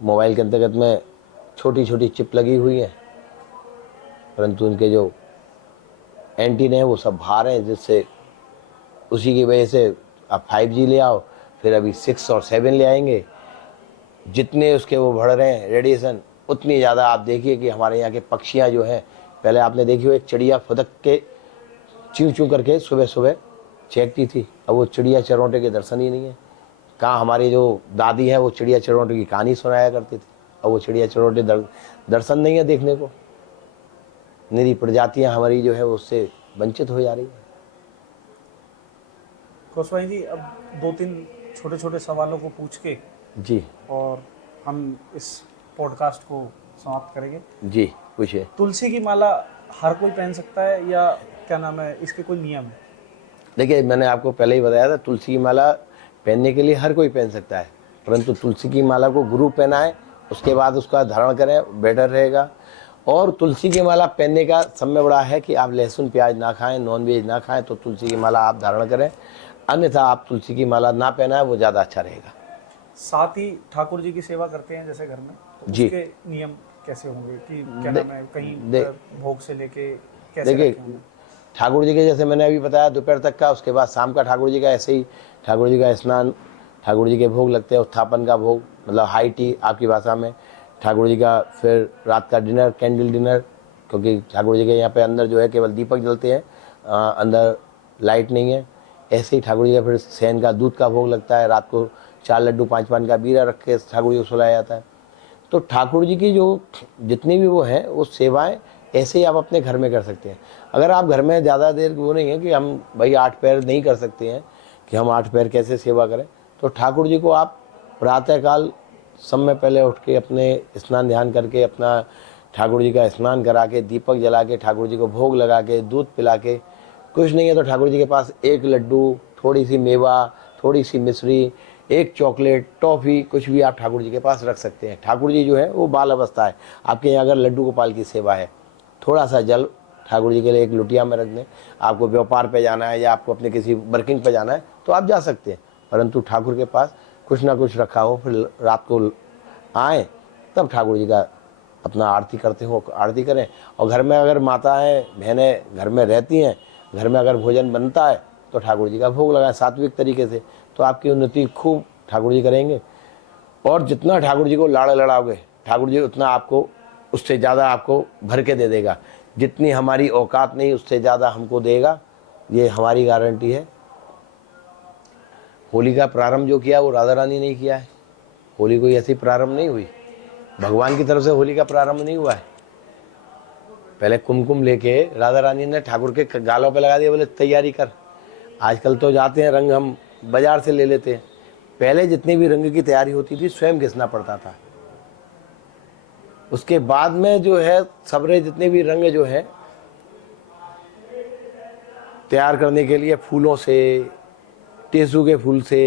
मोबाइल के अंतर्गत में छोटी छोटी चिप लगी हुई है, परंतु उनके जो एंटीना है वो सब बाहर हैं, जिससे उसी की वजह से आप 5G ले आओ, फिर अभी 6 और 7 ले आएंगे। जितने उसके वो बढ़ रहे हैं रेडिएशन, उतनी ज़्यादा आप देखिए कि हमारे यहाँ के पक्षियाँ जो हैं, पहले आपने देखी हो एक चिड़िया फुदक के चूँ चूँ करके सुबह सुबह चहकती थी, अब वो चिड़िया चरौंटे के दर्शन ही नहीं है। कहाँ हमारी जो दादी है वो चिड़िया चरौंटे की कहानी सुनाया करती थी, अब वो चिड़िया चरौंटे दर्शन नहीं है देखने को। निरी प्रजातियाँ हमारी जो है उससे वंचित हो जा रही है। गोस्वामी जी, अब 2-3 छोटे छोटे सवालों को पूछ के जी और हम इस पॉडकास्ट को समाप्त करेंगे। जी पूछिए। तुलसी की माला हर कोई पहन सकता है या क्या नाम है, इसके कोई नियम है? देखिए, मैंने आपको पहले ही बताया था, तुलसी की माला पहनने के लिए हर कोई पहन सकता है, परंतु तुलसी की माला को गुरु पहनाए, उसके बाद उसका धारण करें, बेटर रहेगा। और तुलसी की माला पहनने का समय बड़ा है कि आप लहसुन प्याज ना खाएं, नॉनवेज ना खाएं, तो तुलसी की माला आप धारण करें। अन्यथा आप तुलसी की माला ना पहनाएं, वो ज़्यादा अच्छा रहेगा। साथ ही ठाकुर जी की सेवा करते हैं जैसे घर में, तो जी। उसके नियम कैसे होंगे कि क्या नाम है, कहीं भोग से लेके कैसे देखिए, रखे होंगे? ठाकुर जी के जैसे मैंने अभी बताया दोपहर तक का, उसके बाद शाम का ठाकुर जी का ऐसे ही ठाकुर जी का स्नान, ठाकुर जी के भोग लगते हैं, उत्थापन का भोग मतलब हाई टी आपकी भाषा में, ठाकुर जी का फिर रात का डिनर, कैंडल डिनर, क्योंकि ठाकुर जी के यहाँ पे अंदर जो है केवल दीपक जलते हैं, अंदर लाइट नहीं है। ऐसे ही ठाकुर जी का फिर सैन का दूध का भोग लगता है, रात को 4 लड्डू 5 पान का बीरा रख के ठाकुर जी को सुलाया जाता है। तो ठाकुर जी की जो जितनी भी वो हैं वो सेवाएं ऐसे ही आप अपने घर में कर सकते हैं। अगर आप घर में ज़्यादा देर वो नहीं है कि हम भाई 8 पैर नहीं कर सकते हैं कि हम 8 पैर कैसे सेवा करें, तो ठाकुर जी को आप प्रातःकाल समय पहले उठ के अपने स्नान ध्यान करके अपना ठाकुर जी का स्नान करा के, दीपक जला के, ठाकुर जी को भोग लगा के, दूध पिला के, कुछ नहीं है तो ठाकुर जी के पास एक लड्डू, थोड़ी सी मेवा, थोड़ी सी मिश्री, एक चॉकलेट, टॉफ़ी, कुछ भी आप ठाकुर जी के पास रख सकते हैं। ठाकुर जी जो है वो बाल अवस्था है, आपके यहाँ अगर लड्डू गोपाल की सेवा है, थोड़ा सा जल ठाकुर जी के लिए एक लुटिया में रख दें। आपको व्यापार पे जाना है या आपको अपने किसी वर्किंग पे जाना है तो आप जा सकते हैं, परंतु ठाकुर के पास कुछ ना कुछ रखा हो, फिर रात को आए तब ठाकुर जी का अपना आरती करते हो, आरती करें। और घर में अगर माताएँ बहनें घर में रहती हैं, घर में अगर भोजन बनता है तो ठाकुर जी का भोग लगाएं सात्विक तरीके से, तो आपकी उन्नति खूब ठाकुर जी करेंगे। और जितना ठाकुर जी को लाड़ लड़ाओगे, ठाकुर जी उतना आपको उससे ज़्यादा आपको भर के दे देगा। जितनी हमारी औकात नहीं उससे ज़्यादा हमको देगा, ये हमारी गारंटी है। होली का प्रारंभ जो किया वो राधा रानी ने किया है। होली कोई ऐसी प्रारंभ नहीं हुई, भगवान की तरफ से होली का प्रारंभ नहीं हुआ है। पहले कुमकुम लेके राधा रानी ने ठाकुर के गालों पे लगा दिया, बोले तैयारी कर। आजकल तो जाते हैं रंग हम बाजार से ले लेते हैं, पहले जितनी भी रंग की तैयारी होती थी स्वयं घिसना पड़ता था। उसके बाद में जो है सबरे जितने भी रंग जो है तैयार करने के लिए फूलों से, टेसू के फूल से,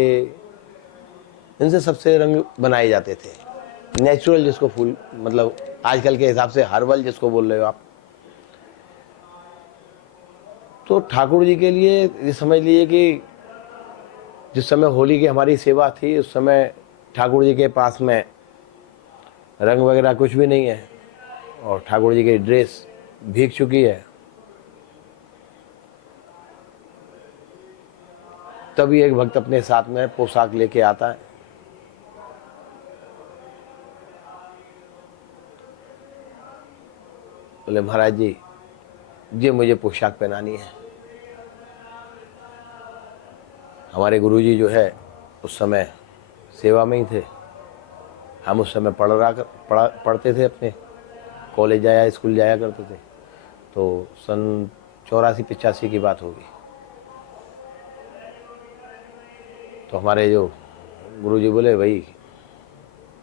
इनसे सबसे रंग बनाए जाते थे। नेचुरल जिसको फूल मतलब आजकल के हिसाब से हर्बल जिसको बोल रहे हो आप। तो ठाकुर जी के लिए ये समझ लीजिए कि जिस समय होली की हमारी सेवा थी उस समय ठाकुर जी के पास में रंग वगैरह कुछ भी नहीं है और ठाकुर जी की ड्रेस भीग चुकी है। तभी एक भक्त अपने साथ में पोशाक लेके आता है। बोले महाराज जी ये मुझे पोशाक पहनानी है। हमारे गुरुजी जो है उस समय सेवा में ही थे। हम उस समय पढ़ते थे, अपने कॉलेज जाया स्कूल जाया करते थे। तो सन 84-85 की बात होगी। तो हमारे जो गुरुजी बोले भाई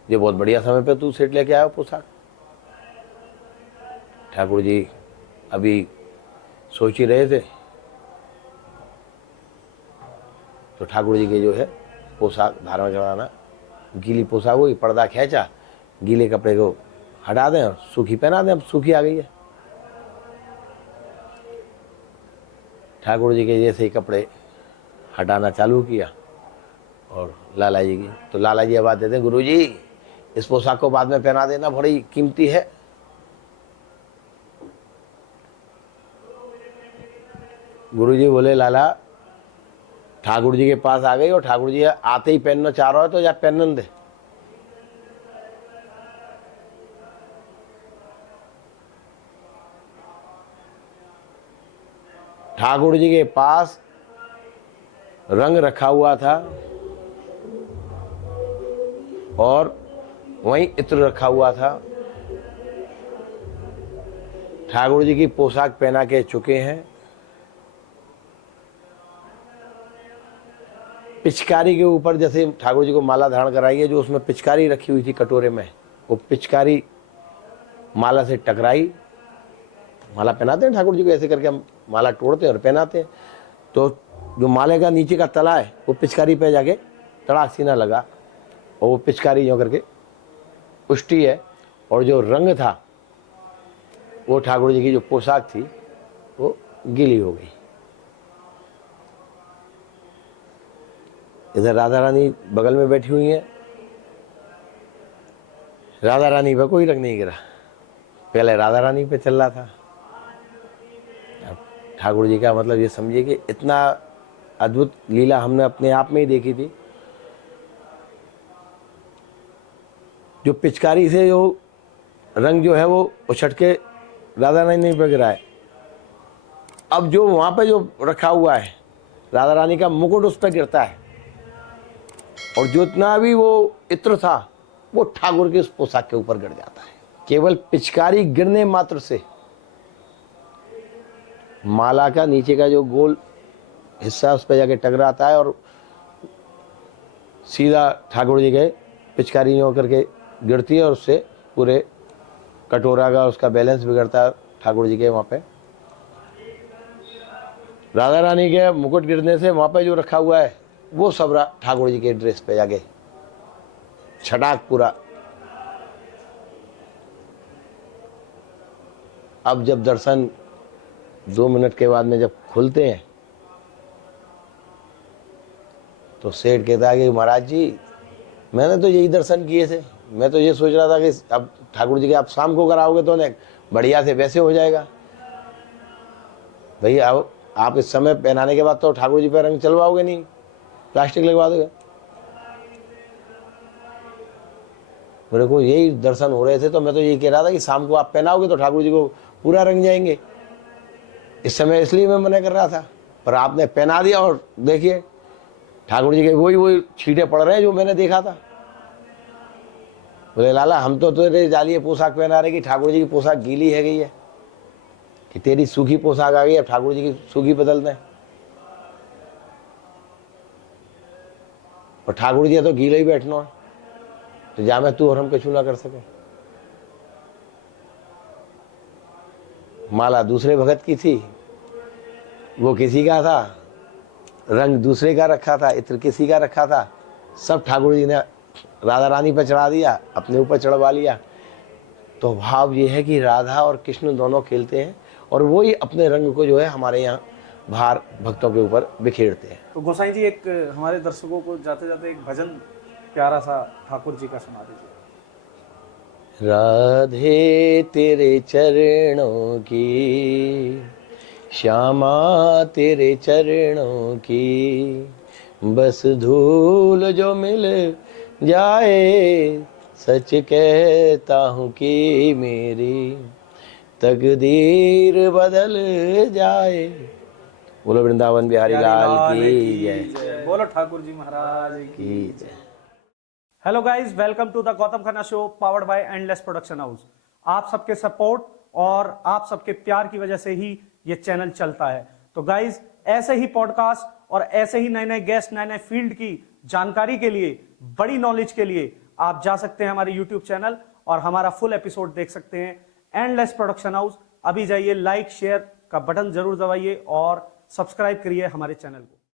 ये बहुत बढ़िया समय पे तू सेट लेके आया पोशाक। ठाकुर जी अभी सोच ही रहे थे तो ठाकुर जी के जो है पोशाक धारण कराना, गीली पोशाक हुई, पर्दा खींचा, गीले कपड़े को हटा दें और सूखी पहना दें। अब सूखी आ गई है। ठाकुर जी के जैसे ही कपड़े हटाना चालू किया और लाला जी की, तो लाला जी आवाज़ देते हैं गुरु जी इस पोशाक को बाद में पहना देना, बड़ी कीमती है। गुरु जी बोले लाला ठाकुर जी के पास आ गई और ठाकुर जी आते ही पहनना चाह रहा है तो या पहनन दे। ठाकुर जी के पास रंग रखा हुआ था और वहीं इत्र रखा हुआ था। ठाकुर जी की पोशाक पहना के चुके हैं। पिचकारी के ऊपर जैसे ठाकुर जी को माला धारण कराई है, जो उसमें पिचकारी रखी हुई थी कटोरे में, वो पिचकारी माला से टकराई। माला पहनाते हैं ठाकुर जी को, ऐसे करके हम माला तोड़ते हैं और पहनाते हैं। तो जो माले का नीचे का तला है वो पिचकारी पे जाके तड़ाक सीना लगा और वो पिचकारी यूँ करके उष्टी है और जो रंग था वो ठाकुर जी की जो पोशाक थी वो गीली हो गई। इधर राधा रानी बगल में बैठी हुई है। राधा रानी पर कोई रंग नहीं गिरा। पहले राधा रानी पे चल रहा था। अब ठाकुर जी का मतलब ये समझिए कि इतना अद्भुत लीला हमने अपने आप में ही देखी थी। जो पिचकारी से जो रंग जो है वो उछट के राधा रानी पे गिरा है। अब जो वहाँ पे जो रखा हुआ है राधा रानी का मुकुट उस पर गिरता है और जितना भी वो इत्र था वो ठाकुर के उस पोशाक के ऊपर गिर जाता है। केवल पिचकारी गिरने मात्र से माला का नीचे का जो गोल हिस्सा उस पर जाके टकराता है और सीधा ठाकुर जी के पिचकारी होकर के गिरती है और उससे पूरे कटोरा का उसका बैलेंस बिगड़ता है ठाकुर जी के वहाँ पे। राधा रानी के मुकुट गिरने से वहाँ पे जो रखा हुआ है वो सब ठाकुर जी के ड्रेस पे जाके छटाक पूरा। अब जब दर्शन 2 मिनट के बाद में जब खुलते हैं तो सेठ कहता है कि महाराज जी मैंने तो यही दर्शन किए थे, मैं तो ये सोच रहा था कि अब ठाकुर जी के आप शाम को कराओगे तो ना बढ़िया से वैसे हो जाएगा। भैया अब आप इस समय पहनाने के बाद तो ठाकुर जी पे रंग चलवाओगे नहीं, प्लास्टिक लगवा दोगे। मेरे को यही दर्शन हो रहे थे तो मैं तो यही कह रहा था कि शाम को आप पहनाओगे तो ठाकुर जी को पूरा रंग जाएंगे। इस समय इसलिए मैं मना कर रहा था, पर आपने पहना दिया और देखिए ठाकुर जी के वही छींटे पड़ रहे हैं जो मैंने देखा था। बोले लाला हम तो तेरे जालिए पोशाक पहना रहे कि ठाकुर जी की पोशाक गीली है गई है। कि तेरी सूखी पोशाक आ गई, अब ठाकुर जी की सूखी बदल दें। और ठाकुर जी तो गीला ही बैठना है, तो जा मैं तू और हम कछु ना कर सके। माला दूसरे भगत की थी, वो किसी का था, रंग दूसरे का रखा था, इत्र किसी का रखा था, सब ठाकुर जी ने राधा रानी पर चढ़ा दिया, अपने ऊपर चढ़वा लिया। तो भाव ये है कि राधा और कृष्ण दोनों खेलते हैं और वो ही अपने रंग को जो है हमारे यहाँ बाहर भक्तों के ऊपर बिखेरते हैं। तो गोसाई जी एक हमारे दर्शकों को जाते जाते एक भजन प्यारा सा ठाकुर जी का सुना दीजिए। राधे तेरे चरणों की, श्यामा तेरे चरणों की, बस धूल जो मिल जाए, सच कहता हूँ कि मेरी तकदीर बदल जाए। बोलो वृंदावन बिहारी लाल की जय। बोलो ठाकुर जी महाराज की जय। Hello guys, welcome to the Gautam Khanna show powered by endless production house. आप सबके सपोर्ट और आप सबके प्यार की वजह से ही ये चैनल चलता है। तो गाइस, ऐसे ही पॉडकास्ट और ऐसे ही नए नए गेस्ट, नए नए फील्ड की जानकारी के लिए, बड़ी नॉलेज के लिए आप जा सकते हैं हमारे यूट्यूब चैनल और हमारा फुल एपिसोड देख सकते हैं एंडलेस प्रोडक्शन हाउस। अभी जाइए, लाइक शेयर का बटन जरूर दबाइए और सब्सक्राइब करिए हमारे चैनल को।